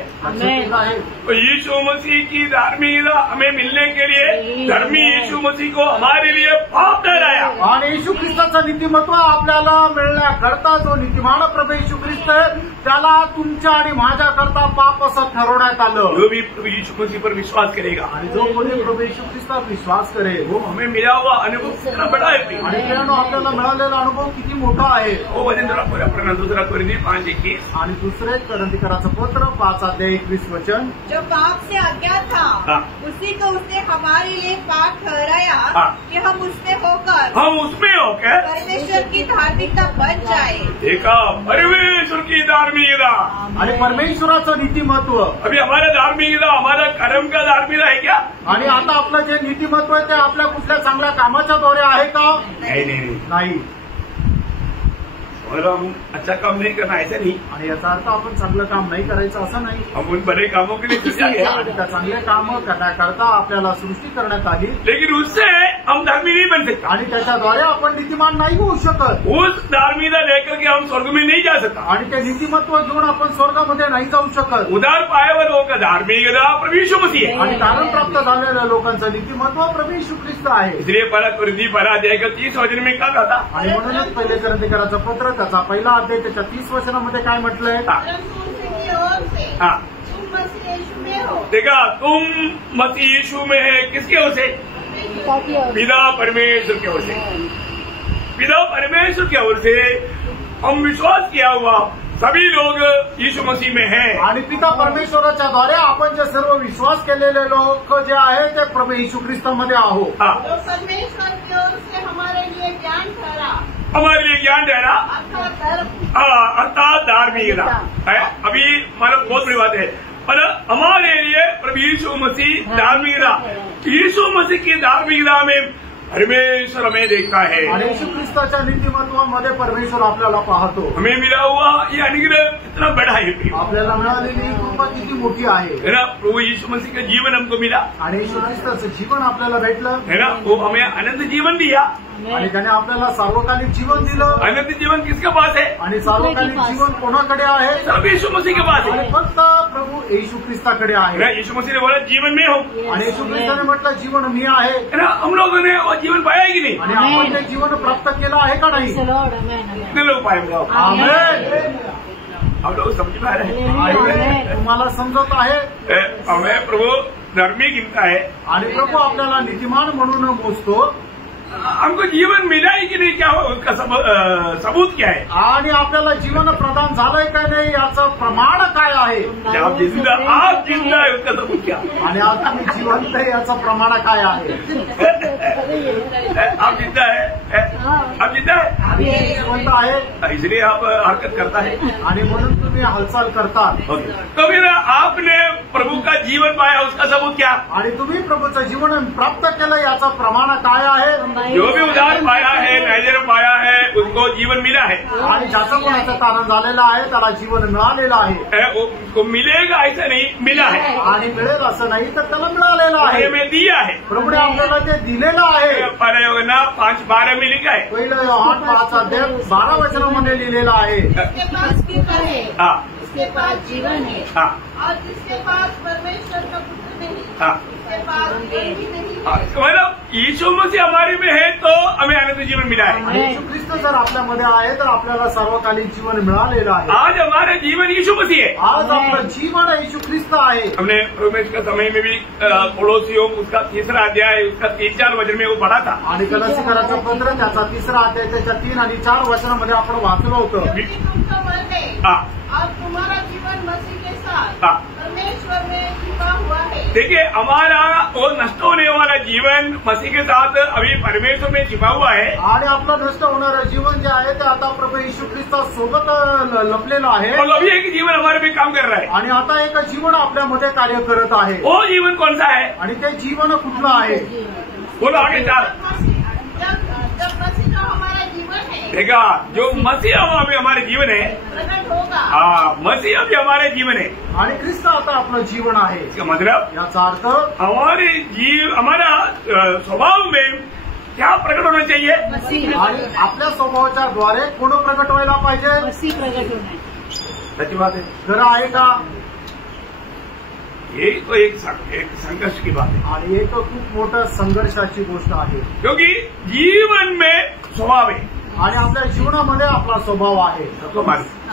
तो यीशु मसीह की धार्मिकता हमें मिलने के लिए धर्मी यीशु मसीह को हमारे लिए पाप ठहराया. आणि येशू ख्रिस्ताचं नीतिमत्व आपल्याला मिळण्याकरता जो नीतिमान प्रभू येशू ख्रिस्त आहे त्याला तुमच्या आणि माझ्याकरता पाप असं ठरवण्यात आलं. जो भी प्रभु यीशु मसीह पर विश्वास करेगा आणि जो कोणी प्रभू येशू ख्रिस्तावर विश्वास करेल वो हमें मिला हुआ अनुभव कितना बड़ा है. आणि त्यानं आपल्याला मिळालेला अनुभव किती मोठा आहे. वो वचन जरा पूरा पढ़ना. दूसरा कोरिन्थी 5:21. आणि दुसरे करंथीकराचं पत्र 5:21 वचन. जो पाप से अज्ञात था हाँ. उसी को उसने हमारे लिए पाप ठहराया हाँ. कि हम उसमें होकर हम उसमें होकर परमेश्वर की धार्मिकता बन जाए. देखा परमेश्वर की धार्मिकता. आणि परमेश्वराचं नीतिमत्व. अभी हमारा धार्मिकता हमारा कर्म का धार्मिकता है क्या? आणि आता आपलं जे नीतिमत्व आहे ते आपल्या कुठल्या चांगल्या कामाच्या द्वारे आहे का? नाही. और हम अच्छा काम नहीं करना ऐसा नहीं. आणि याचा अर्थ आपण चांगलं काम नाही करायचं असं नाही. हम उन बड़े कामों के लिए सृष्टि है. आणि त्या चांगले काम करण्याकरता आपल्याला सृष्टी करण्यात आली. लेकिन उससे हम धर्मी नहीं बन सकते. आणि त्याच्याद्वारे आपण नीतिमान नाही होऊ शकत. उस धार्मिकता लेकर के हम स्वर्ग में नहीं जा सकता. आणि ते नीतिमत्व घेऊन आपण स्वर्गामध्ये नाही जाऊ शकत. उदार पाए हुए लोगों का धार्मिकता प्रभु यीशु मसीह है. आणि तारण प्राप्त झालेल्या लोकांचं नीतिमत्व प्रभू येशू ख्रिस्त आहे. इसलिए पहला कोरिन्थी 30 वचन में क्या कहा था? आणि म्हणूनच पहिले करंथीकराचं पत्र त्याचा पहिला अध्याय त्याच्या 30 वचनामध्ये काय म्हटलंय? परंतु उसकी ओर से हाँ. तुम मसीह यीशु में हो. देखा तुम मसीह यीशु में है. किसकी ओर से? पिता परमेश्वर की ओर से. पिता परमेश्वर की or say Hum Vishwas KIA हुआ सभी लोग यीशु मसीह में हैं. आणि पिता परमेश्वराच्या द्वारे आपण जे सर्व विश्वास केलेले लोक जे आहे ते प्रभू येशू ख्रिस्तामध्ये आहोत. हाँ. जो परमेश्वर की ओर से हमारे लिए ज्ञान ठहरा. हमारे लिए ज्ञान ठहरा अर्थात धार्मिकता है. अभी मतलब बहुत बड़ी बात है. पर हमारे लिए प्रभु यीशु मसीह धार्मिकता. यीशु मसीह की धार्मिकता में परमेश्वर हमें देखता है. आणि येशू ख्रिस्ताच्या नीतिमत्वामध्ये परमेश्वर आपल्याला पाहतो. हमें मिला हुआ ये अनुग्रह कितना बड़ा है. आपल्याला मिळालेली कृपा किती मोठी आहे. है ना. प्रभु यीशु मसीह का जीवन हमको मिला आणि येशू ख्रिस्ताचं जीवन आपल्याला भेटलं. है ना. वो हमें अनंत जीवन दिया. आणि त्याने आपल्याला सार्वकालिक जीवन दिलं. अनंत जीवन किसके पास है? आणि सार्वकालिक जीवन कोणाकडे आहे? सब यीशु मसीह के पास आणि है. फक्त प्रभू येशू ख्रिस्ताकडे आहे. यीशु मसीह ने बोला जीवन में हो. आणि येशू ख्रिस्ताने म्हटलं जीवन मी आहे. है ना. हम लोगों ने वो जीवन पाया है कि नहीं? आणि आपण ते जीवन प्राप्त केलं आहे का नाही? कितने लोग पाए बताओ? आमेन. हम लोग समझ पा रहे हैं. तुम्हाला समजत आहे? हमें प्रभु धर्मी गिनता है. आणि प्रभू आपल्याला नीतिमान म्हणून मोजतो. हमको जीवन मिला है कि नहीं, क्या उसका सबूत क्या है? आणि आपल्याला जीवन प्रदान झालंय का नाही याचं प्रमाण काय आहे? आप जिंदा है उसका सबूत क्या? आणि आज तुम्ही जिवंत आहे याचं प्रमाण काय आहे? आप जिंदा है. आप जिंदा है. जिवंत आहे इसलिए आप हरकत करता है. आणि म्हणून तुम्ही हालचाल करता. तो फिर आपने प्रभु का जीवन पाया उसका सबूत क्या? आणि तुम्ही प्रभूचं जीवन प्राप्त केलं याचं प्रमाण काय आहे? जो भी उदार पाया है, नैजर पाया है, उसको जीवन मिला है. आणि ज्याचं कोणाचं तारण झालेलं आहे त्याला जीवन मिळालेलं आहे. उसको मिलेगा ऐसा नहीं, मिला है. आणि मिळेल असं नाही तर त्याला मिळालेलं आहे. हमें दिया है. प्रभूने आपल्याला ते दिलेलं आहे. 5:12 में लिखा है. पहिलं योहान 5:12 वचनामध्ये लिहिलेलं आहे. जिसके पास कृपा है, हाँ. जिसके पास जीवन है, हाँ. और जिसके पास परमेश्वर का पुत्र नहीं, हाँ. उसके पास कोई भी नहीं. मतलब यीशु मसीह हमारे में है तो हमें अनंत जीवन मिला है. आणि येशू ख्रिस्त जर आपल्यामध्ये आहे तर आपल्याला सर्वकालीन जीवन मिळालेलं आहे. आज हमारा जीवन यीशु मसीह है. आज आपलं जीवन येशू ख्रिस्त आहे. हमने रोमेश का समय में भी पड़ोसियों उसका 3रा अध्याय उसका 3-4 वचन में वो पढ़ा था. आणि कलसीकराचं पत्र त्याचा 3रा अध्याय त्याच्या 3 आणि 4 वचनामध्ये आपण वाचलं होतं. तुमको मरने हाँ. और तुम्हारा जीवन मसीह के साथ हाँ. परमेश्वर देखिए हमारा वो नष्ट होने वाला जीवन मसीह के साथ अभी परमेश्वर में छिपा हुआ है आणि आपलं नष्ट होणारं जीवन जे आहे ते आता प्रभू येशू ख्रिस्ता सोबत लपलेलं आहे और अभी एक जीवन हमारे में काम कर रहा है। आणि आता एक जीवन आपल्यामध्ये कार्य करत आहे वो जीवन कौन सा है? आणि ते जीवन कुठलं आहे? बोलो आगे चाल। जब मसीह का हमारा जीवन है देखा जो मसीह अभी हमारे जीवन है, प्रकट होगा। हाँ मसीह अभी हमारे जीवन है। आणि ख्रिस्त आता आपलं जीवन आहे। इसका मतलब याचा अर्थ हमारा स्वभाव में क्या प्रकट होना चाहिए? आणि आपल्या स्वभावाच्या द्वारे कोण प्रकट व्हायला पाहिजे? मसीह प्रकट होना। त्याची बात आहे खरं आहे का? यही तो एक संघर्ष की बात है आणि एक खूप मोठं संघर्षाची गोष्ट आहे क्योंकि जीवन में स्वभाव है आणि आपल्या जीवनामध्ये आपला स्वभाव आहे तो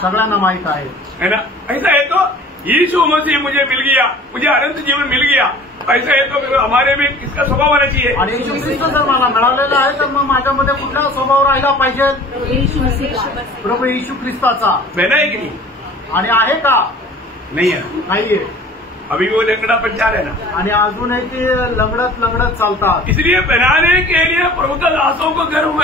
सगळ्यांना माहित आहे है ना। ऐसा है तो यीशु मसीह मुझे मिल गया, मुझे अनंत जीवन मिल गया, ऐसा है तो हमारे में किसका स्वभाव होना चाहिए? आणि येशू ख्रिस्त जर मला मिळालेला आहे तर मग माझ्यामध्ये कुठला स्वभाव राहिला पाहिजे? प्रभू येशू ख्रिस्ताचा। बहना है कि नहीं? आणि आहे का? नहीं है। नाहीये। अभी वो लंगड़ा पंचार है ना, आणि अजूनही ते लंगडत चालतात। इसलिए बनाने के लिए प्रभुता दासों को गर्व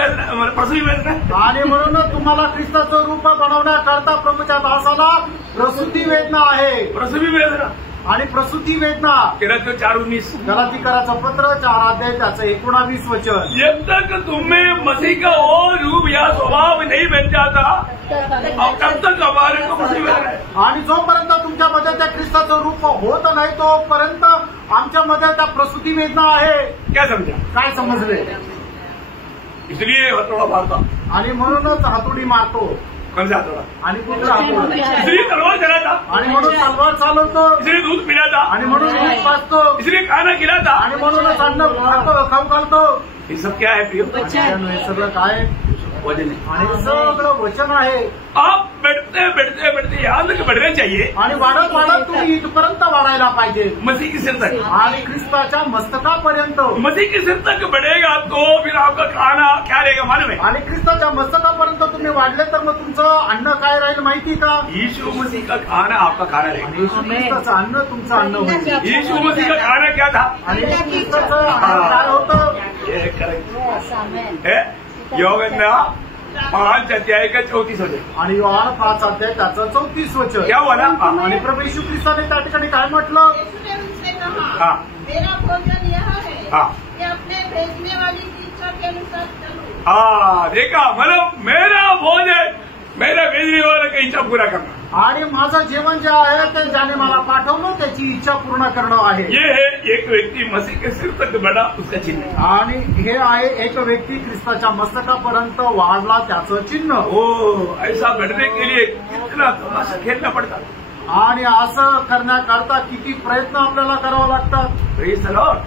प्रसूति वेदना आणि म्हणून तुम्हाला ख्रिस्ताचं रूप बनवण्याकरता प्रभूच्या दासाला प्रसूती वेदना आहे। प्रसूति वेदना आणि प्रसूती वेदना गलातियों 4:19 गलातीकराचं पत्र 4 अध्याय त्याचं 19 वचन। जब तक तुम्हें मसीह का वो रूप या स्वभाव नहीं बन जाता तब तक हमारे को मसीह वेदना है। आणि जोपर्यंत तुमच्यामध्ये त्या ख्रिस्ताचं रूप होत नाही तोपर्यंत आमच्यामध्ये त्या प्रसूती वेदना आहे। क्या समझा? काय समजले? इसलिए हथौड़ा मारता आणि म्हणूनच हातोडी मारतो। कौन सा हथौड़ा? आणि कुठला हातोडा? इसलिए तलवार चलाता, आणि म्हणून तलवार चालवतो, इसलिए दूध पिलाता, आणि म्हणून दूध पाजतो, इसलिए खाना खिलाता, आणि म्हणूनच अन्न खाऊ घालतो। ये सब क्या है प्रियो? हे सगळं काय? वचन है। आणि सगळं वचन आहे। आप बढ़ते बढ़ते बढ़ते यहाँ तक बढ़ना चाहिए आणि वाढत वाढत तुम्ही इथपर्यंत वाढायला पाहिजे मसीह के सिर तक। आणि ख्रिस्ताच्या मस्तकापर्यंत। मसीह के सिर तक बढ़ेगा तो फिर आपका खाना क्या रहेगा मालूम है? आणि ख्रिस्ताच्या मस्तकापर्यंत तुम्ही वाढले तर मग तुमचं अन्न काय राहील माहिती का? यीशु मसीह का खाना आपका खाना रहेगा। येशू ख्रिस्ताचं अन्न तुमचं अन्न होईल। यीशु मसीह का खाना क्या था? आणि येशू ख्रिस्ताचं अन्न काय होतं? ये करेक्ट है। యోగన్నా 5 अध्याय का 34 वचन आणि योहान 5 अध्याय त्याचं 34 वचन। क्या हुआ ना? आणि प्रभू येशू ख्रिस्ताने त्या ठिकाणी काय म्हटलं? यीशु ने उनसे कहा, हाँ। मेरा भोजन यह है हाँ। कि अपने भेजने वाली की इच्छा के अनुसार चलूं। देखा मतलब मेरा भोजन मेरा भेजने वाले की इच्छा पूरा करना। आणि माझं जेवण जे आहे ते ज्याने मला पाठवलं त्याची इच्छा पूर्ण करणं आहे। ये है एक व्यक्ति मसीह के सिर तक बढ़ा उसका चिन्ह। आणि हे आहे एक व्यक्ती ख्रिस्ताच्या मस्तकापर्यंत वाढला त्याचं चिन्ह। ओ ऐसा बढ़ने के लिए कितना तमाशा खेलना पड़ता। आणि असं करण्याकरता किती प्रयत्न आपल्याला करावे लागतात। Praise the Lord.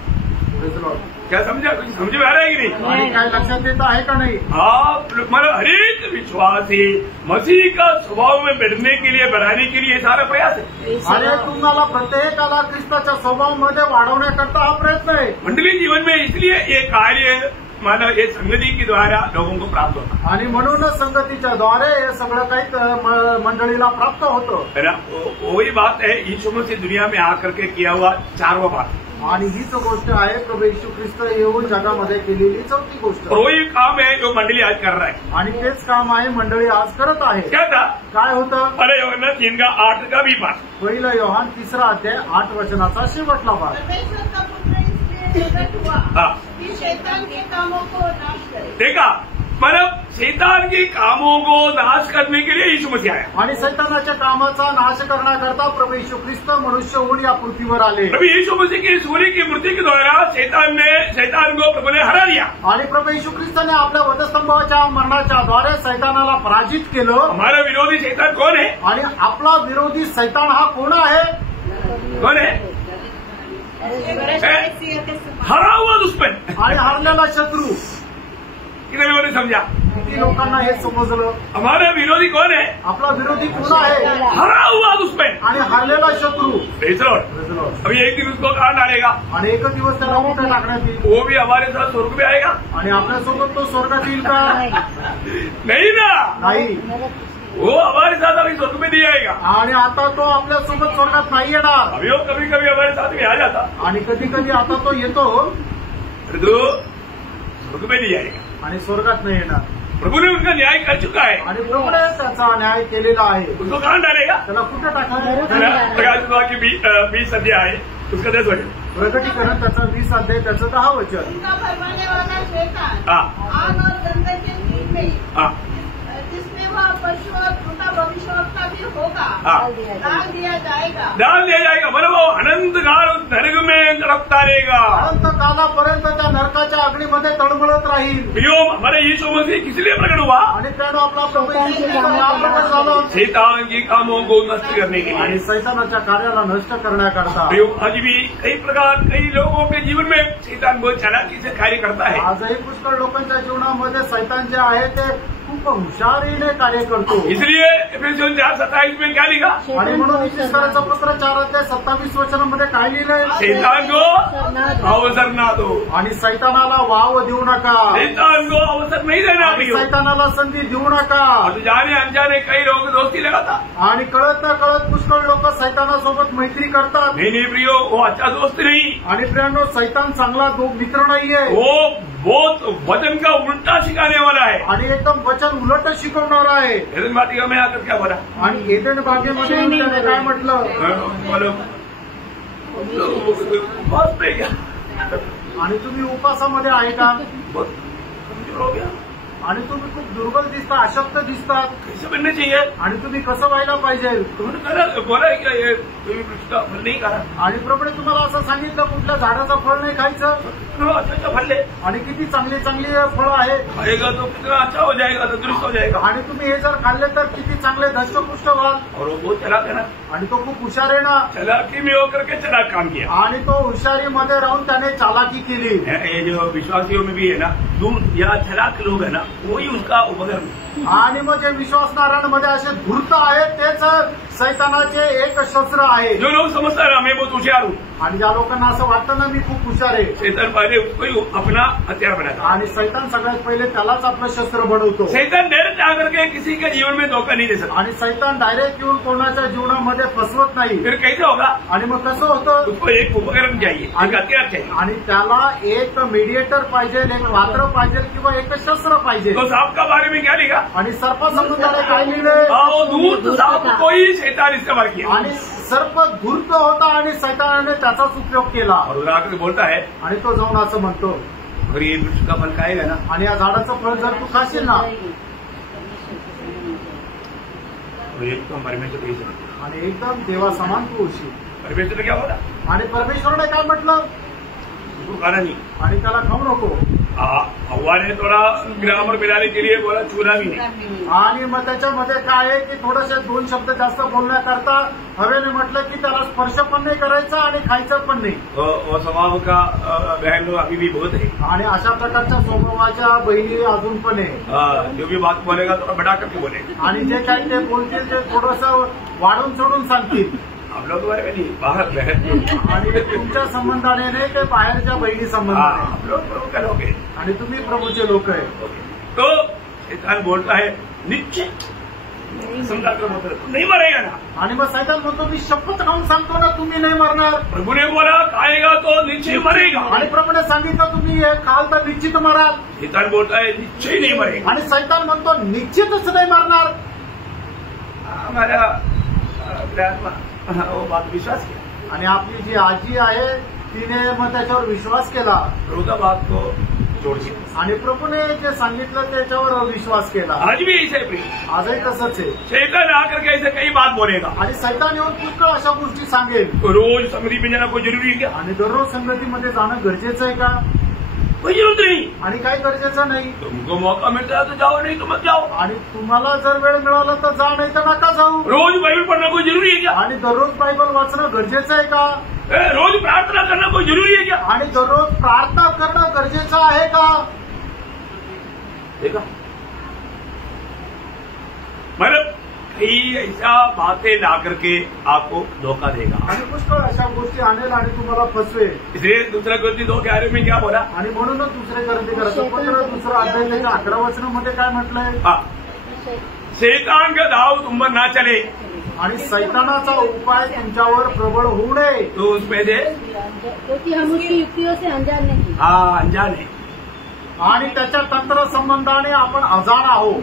क्या समझा? कुछ समझ में आ रहा है कि नहीं? आणि काय लक्षात येत आहे का नाही? आप मतलब हर एक विश्वासी मसीह का स्वभाव में बढ़ने के लिए बढ़ाने के लिए सारा प्रयास है। आणि तुम्हाला प्रत्येकाला ख्रिस्ताच्या स्वभावामध्ये वाढवण्याकरता हा प्रयत्न आहे। मंडली जीवन में इसलिए ये कार्य मानो ये संगति के द्वारा लोगों को प्राप्त होता आणि म्हणूनच संगतीच्या द्वारे हे सगळं काही मंडळीला प्राप्त होतं है ना। वही बात है यीशु मसीह दुनिया में आकर के किया हुआ 4वां बात। आणि हीच गोष्ट आहे प्रभू येशू ख्रिस्त येऊन जगामध्ये केलेली 4थी गोष्ट। वही काम है जो मंडली आज कर रहा है। आणि तेच काम आहे मंडळी आज करत आहे। क्या था? काय होतं? पहले यूहन्ना 3:8 का भी बात। पहिलं योहान 3 अध्याय 8 वचनाचा शेवटला भाग। परमेश्वर का पुत्र इसलिए प्रकट हुआ हाँ। कि शैतान के कामों को नाश करे। देखा मतलब शैतान के कामों को नाश करने के लिए यीशु मसीह आया। आणि सैतानाच्या कामाचा नाश करण्याकरता प्रभू येशू ख्रिस्त मनुष्य होऊन या पृथ्वीवर आले। प्रभु यीशु मसीह की सूर्य की मूर्ति के द्वारा शैतान को प्रभु ने हरा दिया। आणि प्रभू येशू ख्रिस्ताने आपल्या वधस्तंभाच्या मरणाच्या द्वारे सैतानाला पराजित केलं। हमारा विरोधी शैतान कौन है? आणि आपला विरोधी सैतान हा कोण आहे? कौन है? हरा हुआ दुश्मन। आणि हरलेला शत्रू। कितने लोगों ने समझा? किती लोकांना हे समजलं? हमारा विरोधी कौन है? आपला विरोधी कोण आहे? हरा हुआ दुश्मन आणि हरलेला शत्रू। Praise the Lord. अभी एक दिन उसको कहाँ डालेगा? आणि एक दिवस त्याला कुठे टाकण्यात येईल? वो भी हमारे साथ स्वर्ग में आएगा? आणि आपल्यासोबत तो स्वर्गात येईल का? नहीं ना। नाही। वो हमारे साथ अभी स्वर्ग में नहीं आएगा। आणि आता तो आपल्यासोबत स्वर्गात नाही येणार। अभी वो कभी कभी हमारे साथ में आ जाता, आणि कधी कधी आता तो येतो, परंतु स्वर्ग में नहीं आएगा। आणि स्वर्गात नाही येणार। प्रभु ने उनका न्याय कर चुका है, आणि प्रभूने त्याचा न्याय केलेला आहे। उसको कहाँ डालेगा? त्याला कुठे टाकणार? प्रकाश की 20 अध्याय है, उसका 10 वचन। प्रकटीकरण त्याचा 20 अध्याय त्याचं 10 वचन। उनका भरमाने वाला शैतान हाँ आग और गंधक के दिन में हाँ जिसमें वह पशु और झूठा भविष्यवक्ता भी होगा हाँ डाल दिया जाएगा। डाल दिया जाएगा, मतलब वो अनंत काल उस नरक में तड़पता रहेगा। अनंत कालापर्यंत त्या नरकाच्या अग्नीमध्ये तळमळत राहील। प्रियो, हमारा यीशु मसीह किस लिए प्रकट हुआ? आणि त्यानं आपला प्रभू येशू ख्रिस्त प्रकट झाला शैतान के कामों को नष्ट करने के आणि लिए। सैतानाच्या कार्याला नष्ट करण्याकरता। प्रियो, आज भी कई लोगों के जीवन में शैतान बहुत चालाकी से कार्य करता है। आजही पुष्कळ लोकांच्या जीवनामध्ये सैतान जे आहे ते खूप हुशारीने कार्य करतो। इसलिए एफेसियों 4:27 में क्या लिखा? आणि म्हणून इफिसियोंचं पत्र 4:27 वचनामध्ये काय लिहिलंय? शैतान को अवसर ना दो, आणि सैतानाला वाव देऊ नका। शैतान को अवसर नहीं देना। आणि प्रियो, सैतानाला संधी देऊ नका। और जाने अनजाने कई लोग दोस्ती लगाता। आणि कळत न कळत पुष्कळ लोक सैतानासोबत मैत्री करतात। नहीं प्रियो, वो अच्छा दोस्त नहीं, आणि प्रियांनो, सैतान चांगला मित्र नाहीये। वो बहुत वचन का उल्टा सिखाने वाला है। आणि एकदम वचन उलट शिकवणार आहे। एडन बाटिका में आकर क्या बोला? आणि एदेन बागेमध्ये त्याने काय म्हटलं? बहुत पे गया, आणि तुम्ही उपासामध्ये आहे का? बहुत कमजोर हो गया, आणि तुम्ही खूप दुर्बल दिसता, अशक्त दिसतात। कैसे बनना चाहिए? आणि तुम्ही कसं व्हायला पाहिजे? तुमने बोला है क्या ये तुम्ही वृक्ष का फल नहीं खाना? आणि प्रभूने तुम्हाला असं सांगितलं कुठल्या झाडाचं फळ नाही खायचं। अच्छा फल ले, आणि किती चांगली चांगली फळं आहेत। खाएगा तो कितना अच्छा हो जाएगा, तंदुरुस्त हो जाएगा। आणि तुम्ही हे जर खाल्ले तर किती चांगले धष्टपुष्ट व्हाल। और वो बहुत चला ना, आणि तो खूप हुशार आहे ना। चलाकी में होकर के चला काम किया। आणि तो हुशारीमध्ये राहून त्याने चालाकी केली। ये जो विश्वासियों में भी है ना, दूर या चलाक लोग है ना, वही उसका उपकरण। आणि मग जे विश्वासणाऱ्यांमध्ये असे धूर्त आहेत तेच सैतानाचे एक शस्त्र आहे। जो लोग समझता है मैं बहुत होशियार हूँ, आणि ज्या लोकांना असं वाटतं ना मी खूप हुशार आहे, शैतान पहले उसको ही अपना हथियार बनाता। आणि सैतान सगळ्यात पहिले त्यालाच आपलं शस्त्र बनवतो। शैतान डायरेक्ट आकर के किसी के जीवन में धोखा नहीं दे सकता। आणि सैतान डायरेक्ट येऊन कोणाच्या जीवनामध्ये फसवत नाही। फिर कैसे होगा? आणि मग कसं होतं? उसको एक उपकरण चाहिए, एक हथियार चाहिए। आणि त्याला एक मीडिएटर पाहिजे, एक पात्र पाहिजे, किंवा एक शस्त्र पाहिजे। तो सांप का बारे में क्या लिखा? आणि सर्पसमुद्राने काय लिहिलंय? वो धूर्त सांप को ही शैतान इस्तेमाल किया। आणि सर्प धूर्त होता आणि सैतानाने त्याचाच उपयोग केला। और उधर आकर बोलता है, आणि तो जाऊन असं म्हणतो, अगर ये वृक्ष का फल खाएगा ना, आणि या झाडाचं फळ जर तू खाशील ना, तो एक तो परमेश्वर ही समझ। आणि एकदम देवा समान तू होशील। परमेश्वर ने क्या बोला? आणि परमेश्वरने काय म्हटलं? उसको खाना नहीं। आणि त्याला खाऊ नको। हवा ने थोड़ा ग्रामर मिलाने के लिए बोला छूना भी नहीं। आणि मग त्याच्यामध्ये काय आहे की थोडेसे 2 शब्द जास्त बोलण्याकरता हवेने म्हटलं की त्याला स्पर्श पण नाही करायचा आणि खायचं पण नाही। वो स्वभाव का बहन लोग अभी भी बहुत है। आणि अशा प्रकारच्या स्वभावाच्या बहिणी अजून पण आहे। जो भी बात बोलेगा थोड़ा बढ़ा करके बोलेगा, आणि जे काही ते बोलतील ते थोडंसं वाढून सोडून सांगतील। आप लोग बारे में नहीं, बाहर बहन। आणि ते तुमच्या संबंधाने नाही, ते बाहेरच्या बहिणी संबंधाने। आप लोग प्रभु का लोग हैं। आणि तुम्ही प्रभूचे लोक आहे। तो शैतान बोलता है निश्चित, समझा कर बोलता है नहीं मरेगा ना। आणि मग सैतान म्हणतो मी शपथ खाऊन सांगतो ना तुम्ही नाही मरणार। प्रभु ने बोला खाएगा तो निश्चय मरेगा। आणि प्रभूने सांगितलं तुम्ही हे खाल तर निश्चित मराल। शैतान बोलता है निश्चय नहीं मरेगा। आणि सैतान म्हणतो निश्चितच नाही मरणार। हमारा वो बात विश्वास किया। आणि आपली जी आजी आहे तिने मग त्याच्यावर विश्वास केला। प्रभु का बात को जोड़ दिया आणि प्रभूने जे सांगितलं त्याच्यावर विश्वास केला। आज भी ऐसे प्रिय, आजही तसंच आहे। शैतान आकर के ऐसे कई बात बोलेगा। आणि सैतान येऊन पुष्कळ अशा गोष्टी सांगेल। रोज संगति में जाना कोई जरूरी है क्या? आणि दररोज संगतीमध्ये जाणं गरजेचं आहे का? कोई जरूरत नहीं। आणि काय गरजेचं नाही। तुमको मौका मिलता है तो जाओ, नहीं तो मत जाओ। आणि तुम्हाला जर वेळ मिळाला तर जा, नाही तर नका जाऊ। रोज बाइबल पढ़ना कोई जरूरी है क्या? आणि दररोज बायबल वाचणं गरजेचं आहे का? रोज प्रार्थना करना कोई जरूरी है क्या? आणि दररोज प्रार्थना करणं गरजेचं आहे का? देखा, मतलब कई ऐसा बातें ला करके आपको धोखा देगा। आणि पुष्कळ अशा गोष्टी आणेल आणि तुम्हाला फसवेल। इसलिए दूसरा कोणती 2:11 में क्या बोला? आणि म्हणूनच दुसरे करते करायचं पत्र 2 अध्याय 11 वचनामध्ये काय म्हटलंय? शैतान का दाव तुम पर ना चले, आणि सैतानाचा उपाय तुमच्यावर प्रबळ होऊ नये, तो उसमें से क्योंकि हम उसकी युक्तियों से अनजान नहीं। अनजान है, आणि त्याच्या तंत्र संबंधाने आपण अजाण आहोत,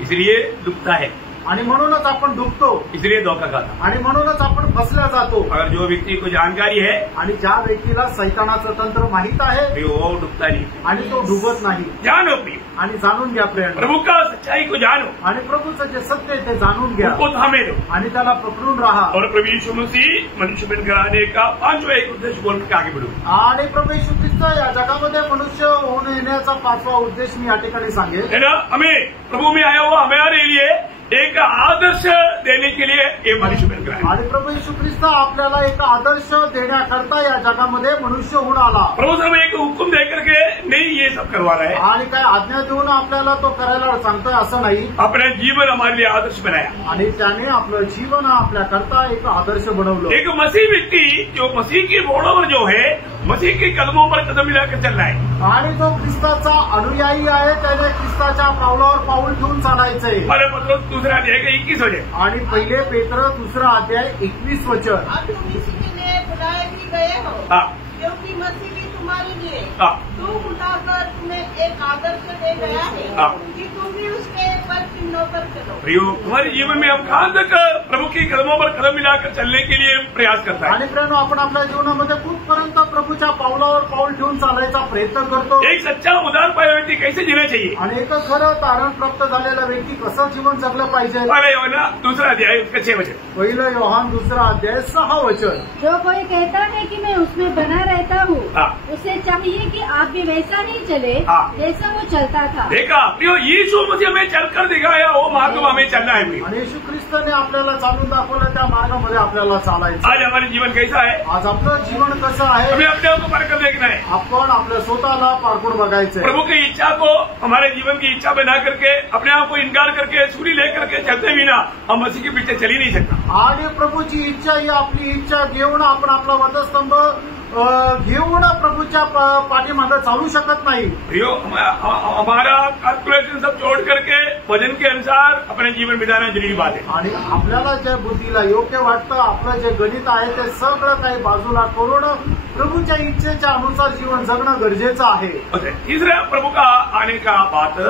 इसलिए डूबता है, आणि म्हणूनच आपण डुबतो, इसलिए धोखा खाता। आणि म्हणूनच आपण फसल्या जातो। अगर जो व्यक्ति को जानकारी है आणि ज्या व्यक्तीला सैतानाचं तंत्र माहित आहे प्रियो, वो डूबता नहीं। आणि तो डुबत नाही। जानो प्रियो, आणि जाणून घ्या प्रेम, प्रभु का सच्चाई को जानो, आणि प्रभूचं जे सत्य आहे ते जाणून घ्या, उसको थामे दो, आणि त्याला पकडून राहा। और प्रभु यीशु मसीह मनुष्य बनकर आने का 5वां एक उद्देश्य बोल के आगे बढ़ो। आणि प्रभू येशू ख्रिस्त या जगामध्ये मनुष्य होऊन येण्याचा 5वा उद्देश मी या ठिकाणी सांगेन। है ना, हमें प्रभु में आया हुआ हमारे लिए एक आदर्श देने के लिए ये मनुष्य बनकर आया। आणि प्रभू येशू ख्रिस्त आपल्याला एक आदर्श देण्याकरता या जगामध्ये मनुष्य होऊन आला। प्रभु हमें एक हुक्म दे करके नहीं ये सब करवा रहा है, आणि काय आज्ञा देऊन आपल्याला तो करायला सांगतोय असं नाही, अपना जीवन हमारे लिए आदर्श बनाया। आणि त्याने आपलं जीवन आपल्याकरता एक आदर्श बनवलं। एक मसीह व्यक्ति जो मसीह की बोर्डों पर जो है, मसीह के कदमों पर कदम मिलाकर चल रहा है, आणि जो ख्रिस्ताचा अनुयायी आहे त्याने ख्रिस्ताच्या पावलावर पाऊल ठेवून चालायचंय। हमारे पत्रोस दूसरा अध्याय का 21 वचन, आणि पहिले पेत्र 2 अध्याय 21 वचन। अब तुम इसी के लिए बुलाए भी गए हो, हाँ। क्योंकि मसीह भी तुम्हारे लिए हाँ। दुख उठाकर तुम्हें एक आदर्श दे गया है, हाँ। कि तुम भी उसके पर चिन्हों पर चलो। प्रियो, हमारे जीवन में हम कहाँ तक प्रभु के कदमों पर कदम मिलाकर चलने के लिए प्रयास करता है। आणि प्रेरणा आपण आपल्या जीवनामध्ये कुठपर्यंत प्रभूच्या पावलावर पाऊल ठेवून चालायचा प्रयत्न करतो। एक सच्चा उदार पाया व्यक्ति कैसे जीना चाहिए, आणि एक खरं तारण प्राप्त झालेला व्यक्ती कसं जीवन जगलं पाहिजे। पहले योना दूसरा अध्याय उसका 6 वचन, पहिलं योहान 2 अध्याय 6 वचन। जो कोई कहता है कि मैं उसमें बना रहता हूँ, हाँ। उसे चाहिए कि आप भी वैसा ही चले हाँ। जैसा वो चलता था। देखा प्रियो, यीशु मसीह हमें चलकर दिखाया वो मार्ग में हमें चलना है प्रियो। आणि येशू ख्रिस्ताने आपल्याला चालून दाखवलं, त्या मार्गामध्ये आपल्याला चालायचं। आज हमारे जीवन कैसा है, आज आपलं जीवन कसं आहे हमें अपने आप को परखकर देखना है। आपण आपल्या स्वतःला पारखून बघायचंय। प्रभु की इच्छा को हमारे जीवन की इच्छा बना करके अपने आप को इनकार करके सूरी लेकर के चलते बिना हम मसीह के पीछे चल ही नहीं सकता। आणि प्रभूची इच्छा ही आपली इच्छा घेऊन आपण आपला वधस्तंभ घेऊन प्रभूच्या पाठीमागे चालू शकत नाही। प्रियो, हमारा कैलकुलेशन सब छोड़ करके वजन के अनुसार अपने जीवन बिताना जरूरी बात है। आणि आपल्याला जे बुद्धीला योग्य वाटतं, आपलं जे गणित आहे ते सगळं काही बाजूला करून प्रभूच्या इच्छेच्या अनुसार जीवन जगणं गरजेचं आहे। तीसरा प्रभु का आने का बात,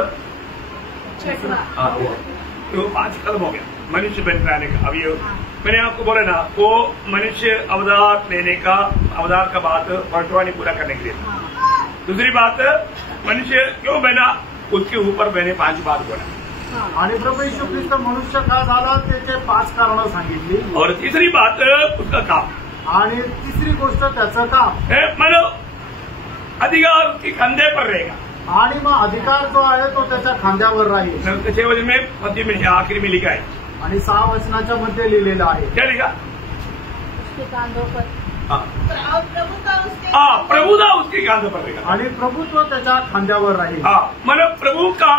5 कदम हो गया मनुष्य बनकर आने का। अभी मैंने आपको बोला ना, वो मनुष्य अवतार लेने का, अवतार का बात भविष्यवाणी पूरा करने के लिए। दूसरी बात, मनुष्य क्यों बना, उसके ऊपर मैंने 5 बात बोला। आणि प्रभू येशू ख्रिस्त मनुष्य का झाला त्याचे 5 कारणं सांगितली। और तीसरी बात उसका काम, आणि तिसरी गोष्ट त्याचं काम। मानो अधिकार उसके कंधे पर रहेगा, आणि मग अधिकार जो आहे तो त्याच्या खांद्यावर राहील। 6 वचन में मध्य में आखिरी में लिखा है, आणि 6 वचनाच्या मध्ये लिहिलेलं आहे। क्या लिखा, उसके कांधों पर, और प्रभुता उसके प्रभुता उसके कांधों पर रहेगा, आणि प्रभुत्व त्याच्या खांद्यावर राहील। मतलब प्रभु का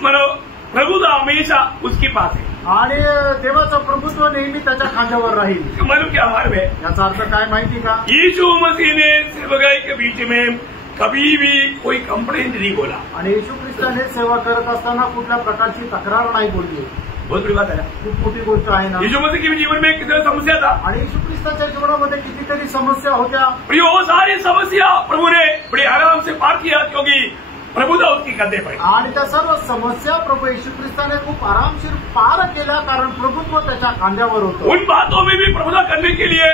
मतलब प्रभुता हमेशा उसके पास है, आणि देवाचं प्रभुत्व नेहमी त्याच्या खांद्यावर राहील। मतलब क्या हमारे में याचा अर्थ काय माहिती का, यीशु मसीह ने सेवकाई के बीच में कभी भी कोई कंप्लेंट नहीं बोला। आणि येशू ख्रिस्ताने सेवा करत असताना कुठल्या प्रकारची तक्रार नाही बोलली। बहुत बड़ी बात है, खूप मोठी गोष्ट आहे ना। यीशु मसीह के जीवन में कितनी समस्या था, आणि येशू ख्रिस्ताच्या जीवनामध्ये कितीतरी समस्या होत्या। प्रियो, वो सारी समस्या प्रभु ने बड़े आराम से पार किया, क्योंकि प्रभुता उसकी कंधे पर। आणि त्या सर्व समस्या प्रभू येशू ख्रिस्ताने खूप आरामशीर पार केल्या, कारण प्रभुत्व त्याच्या खांद्यावर होतं। उन बातों में भी प्रभुता करने के लिए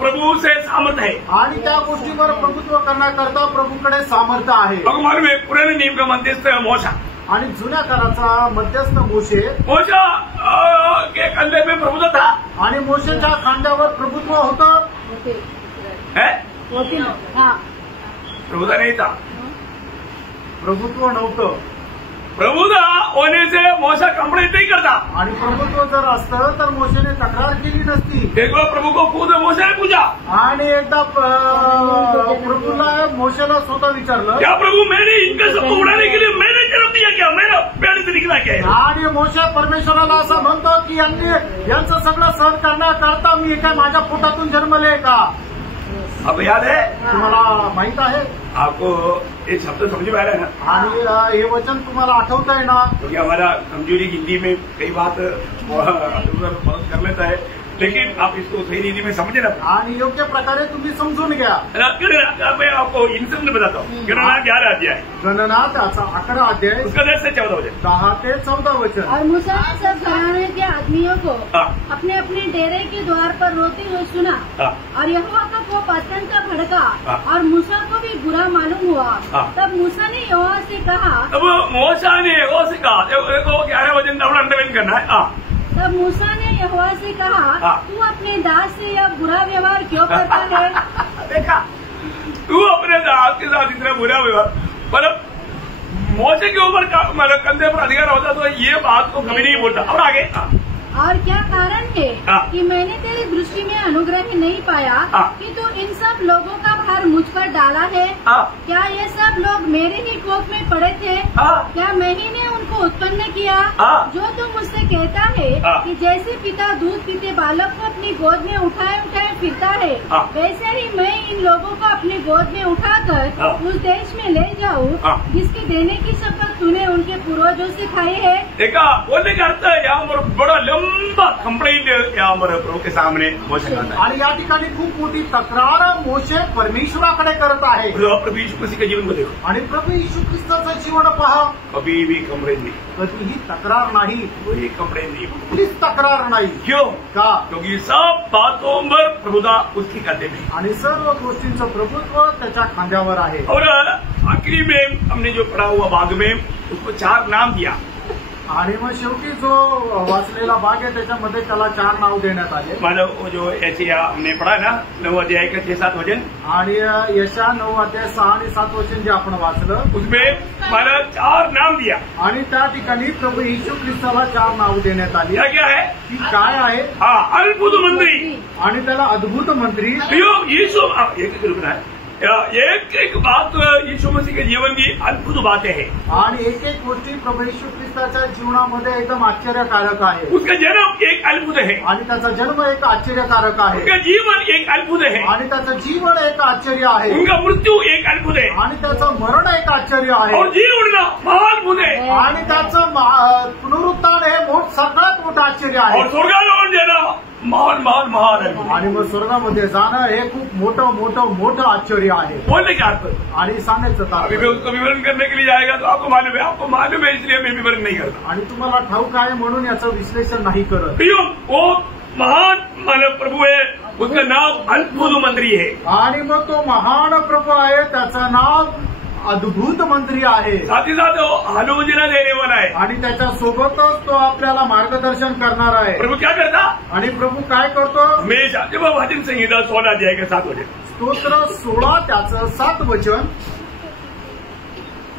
प्रभु से सामर्थ्य है, आणि त्या गोष्टीवर प्रभुत्व करण्याकरता प्रभूकडे सामर्थ्य आहे। भगवान में पुराने नियम का मध्यस्थ मोशा, आणि जुन्या काळाचा मध्यस्थ मोशे के कंधे में प्रभुता था, आणि मोशेच्या खांद्यावर प्रभुत्व होतं। होती ना, हाँ, प्रभुता नहीं था, प्रभुत्व नव्हतं। प्रभुता होने से मोशा कंप्लेंट नहीं करता। आणि प्रभुत्व जर असतं तर मोशेने तक्रार केली नसती। एक बार प्रभु को खुद मोशे ने पूछा, आणि एकदा प्रभूला मोशेला स्वतः विचारलं, क्या प्रभु मैंने इनके सबको उड़ाने के लिए मैंने जन्म दिया क्या, मेरा पेड़ से निकला क्या है? आणि मोशे परमेश्वराला असं म्हणतो की यांचं सगळं सहन करण्याकरता मी काय माझ्या पोटातून जन्मले का। आपको याद है? तुम्हाला माहित आहे? आपको ये शब्द समझ में आ रहा है ना? आणि हे वचन तुम्हाला आठवत आहे ना? क्योंकि हमारा कमजोरी हिंदी में कई बात मदद कर लेता है, लेकिन आप इसको सही हिंदी में समझे ना। आणि योग्य प्रकारे तुम्ही समजून घ्या। मैं आपको हिंदी में बताता हूँ। गणना 11 अध्याय, गणना त्याचा 11 अध्याय उसका 10 से 14 वचन, 10 ते 14 वचन। और मूसा ने सब घराने के आदमियों को अपने अपने डेरे के द्वार पर रोते हुए सुना, और यहोवा का कोप अत्यंत भड़का, और मूसा को भी बुरा मालूम हुआ। तब मूसा ने यहोवा से कहा, अब मूसा ने यहोवा से कहा, देखो 11 वचन अपना अंडरलाइन करना है। तब मूसा ने यहोवा से कहा, तू अपने दास से यह बुरा व्यवहार क्यों करता है? देखा, तू अपने दास के साथ इतना बुरा व्यवहार, पर मूसा के ऊपर मतलब कंधे पर अधिकार होता तो ये बात को कभी नहीं बोलता। और आगे, और क्या कारण है कि मैंने तेरी दृष्टि में अनुग्रह नहीं पाया कि तू इन सब लोगों का भार मुझ पर डाला है? क्या ये सब लोग मेरे ही कोप में पड़े थे? क्या मैं ही ने उनको उत्पन्न किया? जो तू मुझसे कहता है कि जैसे पिता दूध पीते बालक को अपनी गोद में उठाए उठाए फिरता है, वैसे ही मैं इन लोगों को अपनी गोद में उठाकर उस देश में ले जाऊँ जिसके देने की शपथ तूने उनके पूर्वजों से खाई है। देखा, बोलने का अर्थ है यहाँ पर बड़ा लंबा कंप्लेंट यहाँ पर प्रभु के सामने मोशे करता है। आणि या ठिकाणी खूप मोठी तक्रार मोशे परमेश्वराकडे करत आहे। प्रभु यीशु मसीह के जीवन को देखो, आणि प्रभू यीशु ख्रिस्ताचं जीवन पहा, कभी भी कंप्लेंट नहीं, कधीही तक्रार नाही, कोई कंप्लेंट नहीं, कुठलीच तक्रार नाही। क्यों? का? क्योंकि सब बातों पर प्रभुता उसकी करते में, आणि सर्व गोष्टींचं प्रभुत्व त्याच्या खांद्यावर आहे। और आखिरी में हमने जो पढ़ा हुआ भाग में उसको 4 नाम दिया, आणि मग शेवटी जो वाचलेला भाग आहे त्याच्यामध्ये त्याला 4 नाव देण्यात आले। मतलब वो जो ऐसे हमने पढ़ा ना 9 अध्याय का 6-7 वचन, आणि यशा 9 अध्याय 6 आणि 7 वचन जे आपण वाचलं उसमें मला 4 नाम दिया। आणि त्या ठिकाणी प्रभू येशू ख्रिस्ताला 4 नाव देण्यात आली। क्या क्या है? ती काय आहे? अद्भुत मंत्री, आणि त्याला अद्भुत मंत्री। यीशु एक रुकना है, एक एक बात यीशु मसीह के जीवन की अद्भुत बातें हैं, आणि एक एक गोष्टी प्रभू येशू ख्रिस्ताच्या जीवनामध्ये एकदम आश्चर्यकारक आहे। उसका जन्म एक अद्भुत है, आणि त्याचा जन्म एक आश्चर्यकारक आहे। उसका जीवन एक अद्भुत है, आणि त्याचं जीवन एक आश्चर्य आहे। उनका मृत्यू एक अद्भुत है, आणि त्याचं मरण एक आश्चर्य आहे। और जी उठना महाअद्भुत है, आणि त्याचं पुनरुत्थान हे सगळ्यात मोठं आश्चर्य आहे। और स्वर्गारोहण देना महान महान महान है, आणि मग स्वर्गामध्ये जाणं हे खूप मोठं मोठं मोठं आश्चर्य आहे। बोलने के अर्थ आणि सांगायचं अभी मैं उसको विवरण करने के लिए जाएगा तो आपको मालूम है इसलिए मैं विवरण नहीं करता। आणि तुम्हाला ठाऊक आहे म्हणून याचं विश्लेषण नाही करत। प्रियो, वो महान मानव प्रभु है, उसका नाम अद्भुत मंत्री है, आणि मग तो महान प्रभू आहे, त्याचं नाव अद्भुत मंत्री आहे। साथ ही साथ वो आलोचना देने वाला है, आणि त्याच्या सोबतच तो आपल्याला मार्गदर्शन करणार आहे। प्रभु क्या करता? आणि प्रभू काय करतो? हमेशा जब भजन संहिता 16 अध्याय का 7 वचन, स्तोत्र 16 त्याचं 7 वचन,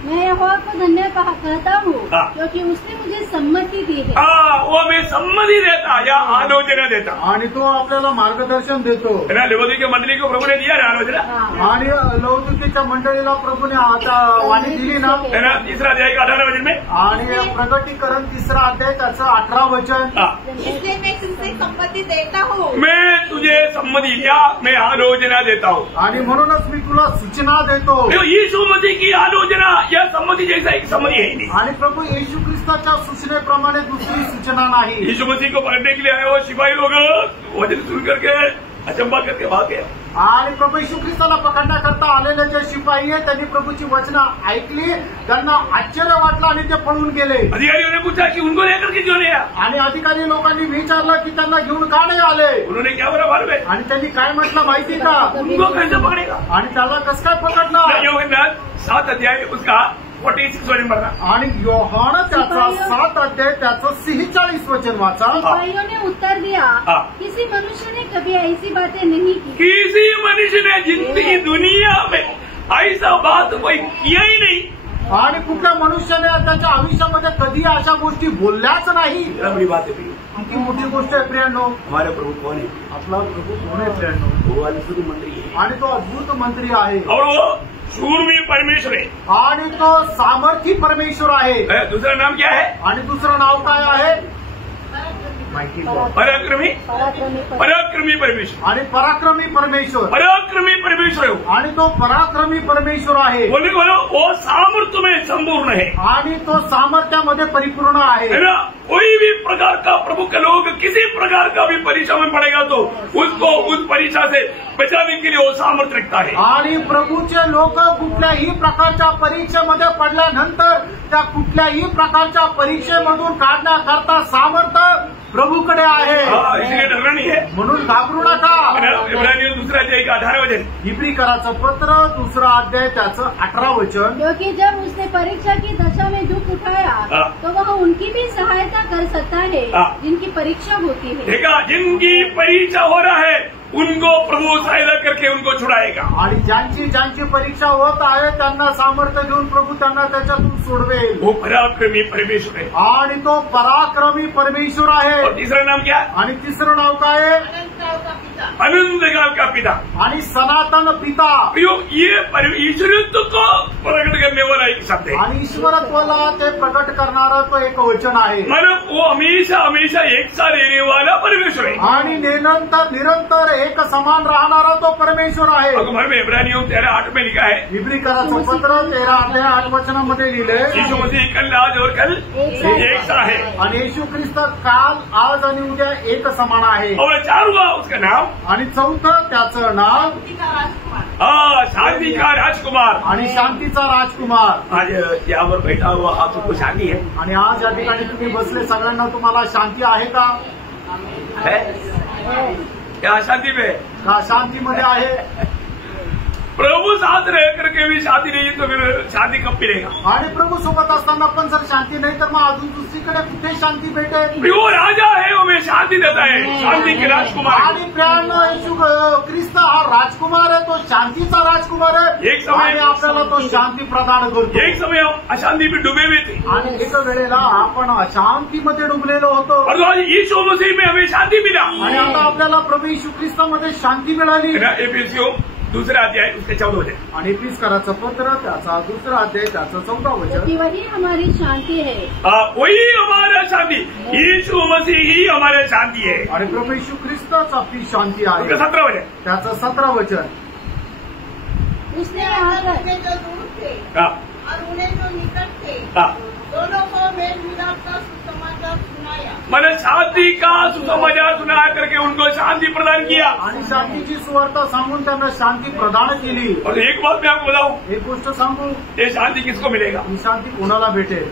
मैं यहोवा को धन्य कहता हूँ क्योंकि उसने मुझे सम्मति दी है। वो हमें सम्मति देता या आलोचना देता, आणि तो आपल्याला मार्गदर्शन देतो। लौकिक मंडली को प्रभु ने दिया ना आलोचना, आणि लौकिकीच्या मंडळीला प्रभूने आता वाणी दिली ना, 3 अध्याय का 18 वचन में, आणि प्रगटीकरण 3 अध्याय त्याचं 18 वचन, इसलिए मैं तुझसे सम्मति देता हूँ, मैं तुझे सम्मति या मैं आलोचना देता हूँ। आणि म्हणूनच मी तुला सूचना देतो। यीशु मसीह की आलोचना या सम्मति जैसा एक सम्मति है ही नहीं। आणि प्रभू येशू ख्रिस्ताच्या सूचनेप्रमाणे दुसरी सूचना नाही। यीशु मसीह को पकड़ने के लिए आए वो सिपाही लोग वचन सुन करके अचंबा करके भाग गए। आणि प्रभू येशू ख्रिस्ताला पकडण्याकरता आलेले जे शिपाई आहेत त्यांनी प्रभूची वचनं ऐकली, त्यांना आश्चर्य वाटलं आणि ते पळून गेले। अधिकारियों ने पूछा कि उनको लेकर के क्यों नहीं आया? आणि अधिकारी लोकांनी विचारलं की त्यांना घेऊन का नाही आले? उन्होंने क्या बोला मालूम है? आणि त्यांनी काय म्हटलं माहिती का? उनको कैसे पकड़ेगा? आणि त्याला कसं काय पकडणार? योहन्ना 7 अध्याय उसका 46 वचन पढ़ना। आणि योहान त्याचा 7 अध्याय त्याचं 46 वचन वाचा। सिपाहियों ने उत्तर दिया, किसी मनुष्य ने कभी ऐसी बातें नहीं की। किसी मनुष्य ने जिंदगी दुनिया में ऐसा बात कोई किया ही नहीं। आणि कुठल्या मनुष्याने त्याच्या आयुष्यामध्ये कधी अशा गोष्टी बोलल्याच नाही। बड़ी बात है प्रिय, किती मोठी गोष्ट आहे प्रियांनो। हमारे प्रभु कौन है? आपला प्रभू कोण आहे प्रियांनो? वो अद्भुत मंत्री है, आणि तो अद्भुत मंत्री आहे, और वो शूरवीर परमेश्वर है, आणि तो सामर्थी परमेश्वर आहे। दूसरा नाम क्या है? आणि दुसरं नाव काय आहे? पराक्रमी पराक्रमी परमेश्वर आणि पराक्रमी परमेश्वर पराक्रमी परमेश्वर है वो। आणि तो पराक्रमी परमेश्वर आहे बोलने को बोलो वो सामर्थ्य में संपूर्ण है आणि तो सामर्थ्यामध्ये परिपूर्ण आहे है ना। कोई भी प्रकार का प्रभु के लोग किसी प्रकार का भी परीक्षा में पड़ेगा तो उसको उस परीक्षा से बचाने के लिए वो सामर्थ्य रखता है। आणि प्रभूचे लोक कुठल्याही प्रकारच्या परीक्षेमध्ये पडल्यानंतर त्या कुठल्याही प्रकारच्या परीक्षेमधून काढण्याकरता सामर्थ्य प्रभूकडे आहे। इसलिए डरना नहीं है। म्हणून घाबरू नका। इब्रानियों दूसरा अध्याय का 18 वचन इब्रिकराचं पत्र 2 अध्याय त्याचं 18 वचन। क्योंकि जब उसने परीक्षा की दशा में दुख उठाया तो वह उनकी भी सहायता कर सकता है जिनकी परीक्षा होती है। देखा, जिनकी परीक्षा हो रहा है उनको प्रभु सहायता करके उनको छुड़ाएगा। आणि ज्यांची परीक्षा होत आहे त्यांना सामर्थ्य देऊन प्रभू त्यांना त्याच्यातून सोडवेल। वो पराक्रमी परमेश्वर है आणि तो पराक्रमी परमेश्वर आहे। और तीसरा नाम क्या? आणि तिसरं नाव काय आहे? अनंत काल का पिता आणि सनातन पिता। ये ईश्वरत्व को प्रकट करने वाला एक शब्द है आणि ईश्वरत्वाला ते प्रकट करणारा तो एक वचन आहे। मतलब वो हमेशा हमेशा एक सा रहने वाला परमेश्वर है आणि निरंतर एक समान राहणारा तो परमेश्वर आहे। अगमर में इब्रानियों 13:8 में लिखा है। इब्रिकराचं पत्र 13 अध्याय 8 वचनामध्ये लिहिलंय, यीशु मसीह कल आज और कल एक सा है आणि येशू ख्रिस्त काल आज आणि उद्या एक समान आहे। और 4वां उसका नाम आणि 4थं त्याचं नाव शांति का राजकुमार आणि शांतीचा राजकुमार। आज यावर बैठा हुआ आप सबको शांति है। आणि आज या ठिकाणी तुम्ही बसले सगळ्यांना तुम्हाला शांती आहे का? है क्या शांति में? का शांतीमध्ये आहे? प्रभु साथ रह करके भी शांति नहीं तो फिर शांति कब मिलेगा? आणि प्रभू सोबत असताना पण जर शांती नाही तर मग अजून दुसरीकडे कुठे शांती भेटेल? वो राजा है, वो हमें शांति देता है, शांति के राजकुमार। आणि प्रियांनो, येशू ख्रिस्त हा राजकुमार आहे, तो शांतीचा राजकुमार आहे। एक समय आणि आपल्याला तो शांती प्रदान करतो। एक समय हम अशांति में डूबे हुए थे आणि एक वेळेला आपण अशांतीमध्ये डुबलेलो होतो और आज यीशु मसीह में हमें शांति मिला। आणि आता आपल्याला प्रभू येशू ख्रिस्तामध्ये शांती मिळाली। एफिसियों 2 अध्याय उसके 14 वचन आणि इफिसकराचं पत्र त्याचा 2 अध्याय त्याचं 14 वचन। क्योंकि वही हमारी शांति है। वही हमारा शांति, यीशु मसीह ही हमारे शांति है। आणि प्रभू येशू ख्रिस्तच आपली शांती आहे। 17 वचन त्याचं 17 वचन। उसने उन्हें जो दूर थे और उन्हें जो निकट थे दोनों को मेल मिलाप का सुसमाचार सुनाया। मैंने शांति का सुसमाचार सुना करके उनको शांति प्रदान किया आणि शांतीची सुवार्ता सांगून त्यांना शांती प्रदान केली। और एक बात मैं आपको बताऊं, एक गोष्ट सांगू, ये शांति किसको मिलेगा? ही शांती कोणाला भेटेल?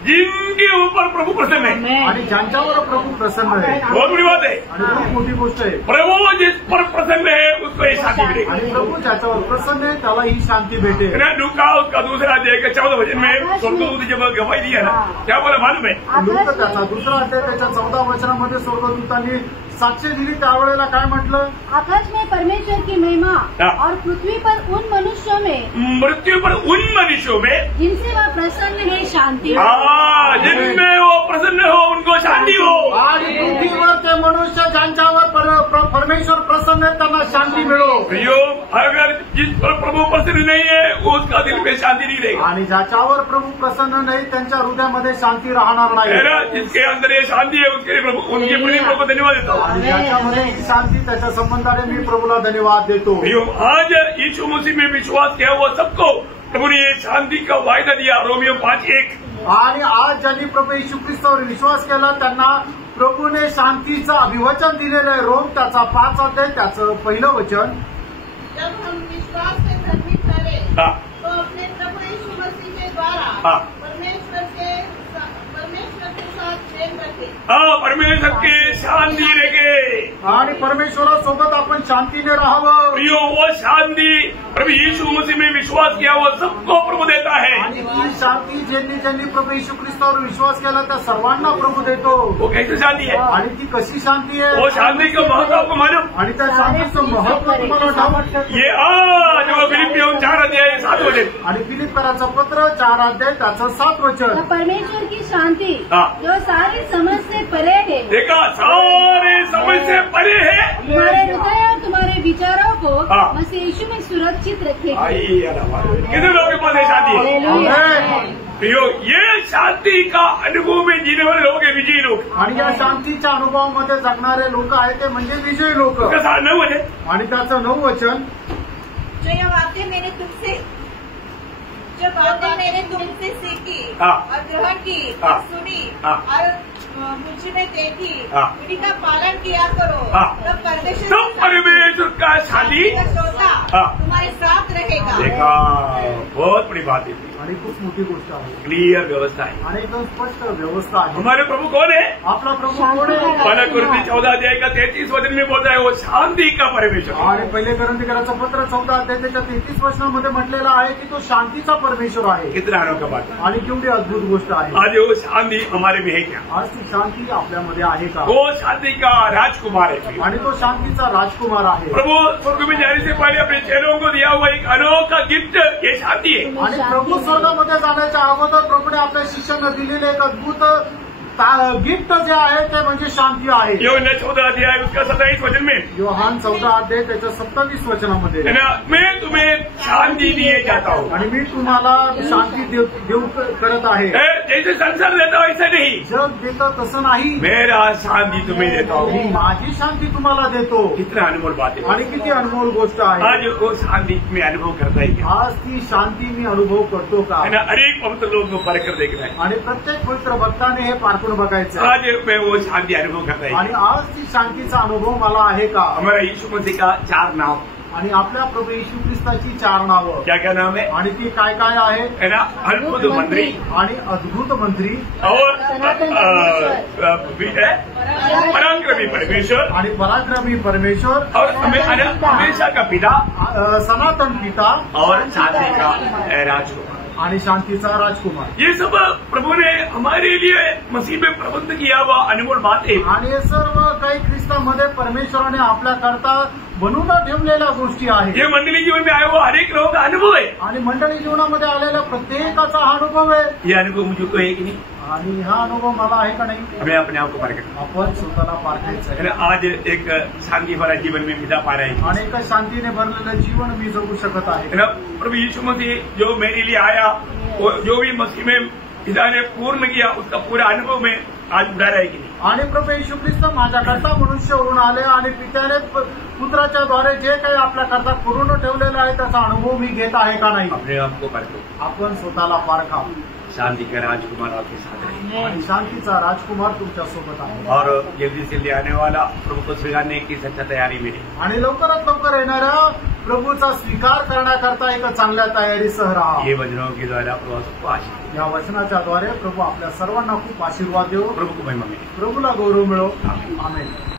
जिनके ऊपर प्रभु प्रसन्न है आणि ज्यांच्यावर प्रभु प्रसन्न आहे। बहुत बड़ी बात है। आणि खूप मोठी गोष्ट आहे। प्रभु जिस पर प्रसन्न है उसको ये शांति मिलेगी। आणि प्रभू ज्याच्यावर प्रसन्न आहे त्याला ही शांति भेटेल। लूका उसका 2 अध्याय का 14 वचन में स्वर्गदूत जब गवाही दिया ना, क्या बोला मालूम है? लूका त्याचा 2 अध्याय त्याच्या 14 वचनामध्ये स्वर्गदूतांनी साक्ष्य दिली। त्यावेळेला काय म्हटलं? आकाश में परमेश्वर की महिमा और पृथ्वी पर उन मनुष्यों में मृत्यु पर उन मनुष्यों में जिनसे वह प्रसन्न है शांति। जिनमें वो प्रसन्न हो उनको शांति हो। आणि पृथ्वीवर ते मनुष्य ज्यांच्यावर परमेश्वर प्रसन्न आहे त्यांना शांती मिळो। अगर जिस पर प्रभु प्रसन्न नहीं है उसका दिल में शांति नहीं रहेगी। आणि ज्याच्यावर प्रभू प्रसन्न नाही त्यांच्या हृदयामध्ये शांती राहणार नाही। जिसके अंदर ये शांति है उसके लिए प्रभु उनके प्रति प्रभु धन्यवाद देता हूँ। आणि ज्याच्यामध्ये ही शांती त्याच्या संबंधाने मी प्रभूला धन्यवाद देतो। आज यीशु मसीह में विश्वास किया हुआ सबको प्रभु ने ये शांति का वायदा दिया। रोमियो 5:1। आणि आज ज्यांनी प्रभू येशू ख्रिस्तावर विश्वास केला त्यांना प्रभूने शांतीचं अभिवचन दिलेलं आहे। रोम त्याचा 5 अध्याय त्याचं 1 वचन। जब हम विश्वास से धर्मी ठहरे तो अपने प्रभु यीशु मसीह के द्वारा परमेश्वर के साथ प्रेम रखे। परमेश्वर के शांति रखे आणि परमेश्वरासोबत आपण शांतीने राहावं। प्रियो, वो शांति प्रभु यीशु मसीह में विश्वास किया वो सबको प्रभु देता है। आणि ही शांती ज्यांनी प्रभू येशू ख्रिस्तावर विश्वास केला त्या सर्वांना प्रभू देतो। वो कैसी शांति है? आणि ती कशी शांती आहे? वो शांति का महत्व आपको मालूम? आणि त्या शांतीचं महत्व तुम्हाला ठाऊक? ये आज वो फिलिपियों 4 अध्याय 7 वचन। आणि फिलिप्पियराचं पत्र 4 अध्याय त्याचं 7 वचन। परमेश्वर की शांति जो सारी समझ से परे है, देखा, सारे समझ से परे है, तुम्हारे हृदय और तुम्हारे विचारों को मसीह यीशु में सुरक्षित रखेगी। कितने लोगों के पास ये शांति है? प्रियो, ये शांति का अनुभव में जीने वाले लोग हैं विजयी लोग. आणि या शांतीच्या अनुभवामध्ये जगणारे लोक आहेत ते म्हणजे विजयी लोक. कसं 9 मध्ये आणि त्याचं 9 वचन, जो बातें मैंने तुमसे सीखी और ग्रहण की और सुनी और मुझ में देखी, उन्हीं का पालन किया करो, तब परमेश्वर का शादी श्रोता तुम्हारे साथ रहेगा. देखा, बहुत बड़ी बात है आणि खूप मोठी गोष्ट आहे. क्लियर व्यवस्था है. आणि एकदम स्पष्ट व्यवस्था आहे. हमारे प्रभु कौन है? आपला प्रभू कोण आहे? पहला कुरिन्थी 14 अध्याय का 33 वचन में बोलता है वो शांति का परमेश्वर. आणि पहिले करंथीकराचं पत्र 14 अध्याय त्याच्या 33 वचनामध्ये म्हटलेलं आहे की तो शांतीचा परमेश्वर आहे. कितना अनोखा बात है. आणि केवढी अद्भुत गोष्ट आहे. आज वो शांति हमारे में है क्या? आज ती शांती आपल्यामध्ये आहे का? वो शांति का राजकुमार है. आणि तो शांतीचा राजकुमार आहे. प्रभु स्वर्ग में जाने से पहले अपने चेलों को दिया हुआ एक अनोखा गिफ्ट ये शांति है. आणि प्रभू स्वर्गामध्ये जाण्याच्या अगोदर प्रभूने आपल्या शिष्यांना दिलेले एक अद्भुत गिफ्ट जे आहे ते म्हणजे शांती आहे. योहन्ना 14 अध्याय उसका 27 वचन में, योहान 14 अध्याय त्याच्या 27 वचनामध्ये, मैं तुम्हें शांति दिए जाता हूँ. आणि मी तुम्हाला शांती देऊ करत आहे. जैसे संसार देता हूँ ऐसा नहीं, जग देतं तसं नाही, मेरा शांति तुम्हें देता मी हूँ. माझी शांती तुम्हाला देतो. कितना अनमोल बात है. आणि किती अनमोल गोष्ट आहे. आज वो शांति में अनुभव करता है क्या? आज ती शांती मी अनुभव करतो का? है ना. अनेक पवित्र लोग को परख कर देखना है. आणि प्रत्येक पवित्र भक्ताने हे पारखून बघायचं. आज मैं वो शांति अनुभव करता है. आणि आज ती शांतीचा अनुभव मला आहे का? हमारा यीशु मसीह का 4 नाम. आणि आपल्या प्रभू येशू ख्रिस्ताची 4 नावं. क्या क्या नाम है? आणि ती काय काय आहे? है ना. अद्भुत मंत्री आणि अद्भुत मंत्री और पराक्रमी परमेश्वर आणि पराक्रमी परमेश्वर और हमेशा का पिता सनातन पिता और शांति का राजकुमार आणि शांतीचा राजकुमार. ये सब प्रभु ने हमारे लिए मसीह में प्रबंध किया हुआ अनमोल बात है. आणि हे सर्व काही ख्रिस्तामध्ये परमेश्वराने आपल्या करता बनवून ठेवलेल्या गोष्टी आहेत. ये मंडली जीवन में आया हुआ हर एक लोगों का अनुभव है. आणि मंडळी जीवनामध्ये आलेल्या प्रत्येकाचा हा अनुभव आहे. ये अनुभव मुझे तो है कि नहीं? आणि हा अनुभव मला आहे का नाही? हमें अपने आप को परखना. आपण स्वतःला पारखायचं आहे. आज एक शांति भरा जीवन में बिता पा रहे हैं. आणि एका शांतीने भरलेलं जीवन मी जगू शकत आहे. प्रभु यीशु मसीह जो मेरे लिए आया, जो भी मसीह में पिता ने पूर्ण किया उसका पूरा अनुभव में आज उड़ा रहा है कि नहीं? आणि प्रभू येशू ख्रिस्त माझ्याकरता मनुष्य होऊन आले आणि पित्याने पुत्राच्या द्वारे जे काही आपल्याकरता पूर्ण ठेवलेलं आहे त्याचा अनुभव मी घेत आहे का नाही? अपने आप को परखो. आपण स्वतःला पारखा. शांति का राजकुमार आपके साथ रहे. आणि शांतीचा राजकुमार तुमच्या सोबत आहे. और जल्दी से ले आने वाला प्रभु को स्वीकारने की सच्चा तैयारी में. आणि लवकरात लवकर येणाऱ्या प्रभूचा स्वीकार करण्याकरता एक चांगल्या तयारीसह राहा. ये वचनों के द्वारा प्रभु सबको आशीष. या वचनाच्या द्वारे प्रभू आपल्या सर्वांना खूप आशीर्वाद देऊ. प्रभु को महिमा मिले. प्रभूला गौरव मिळो. आमेन.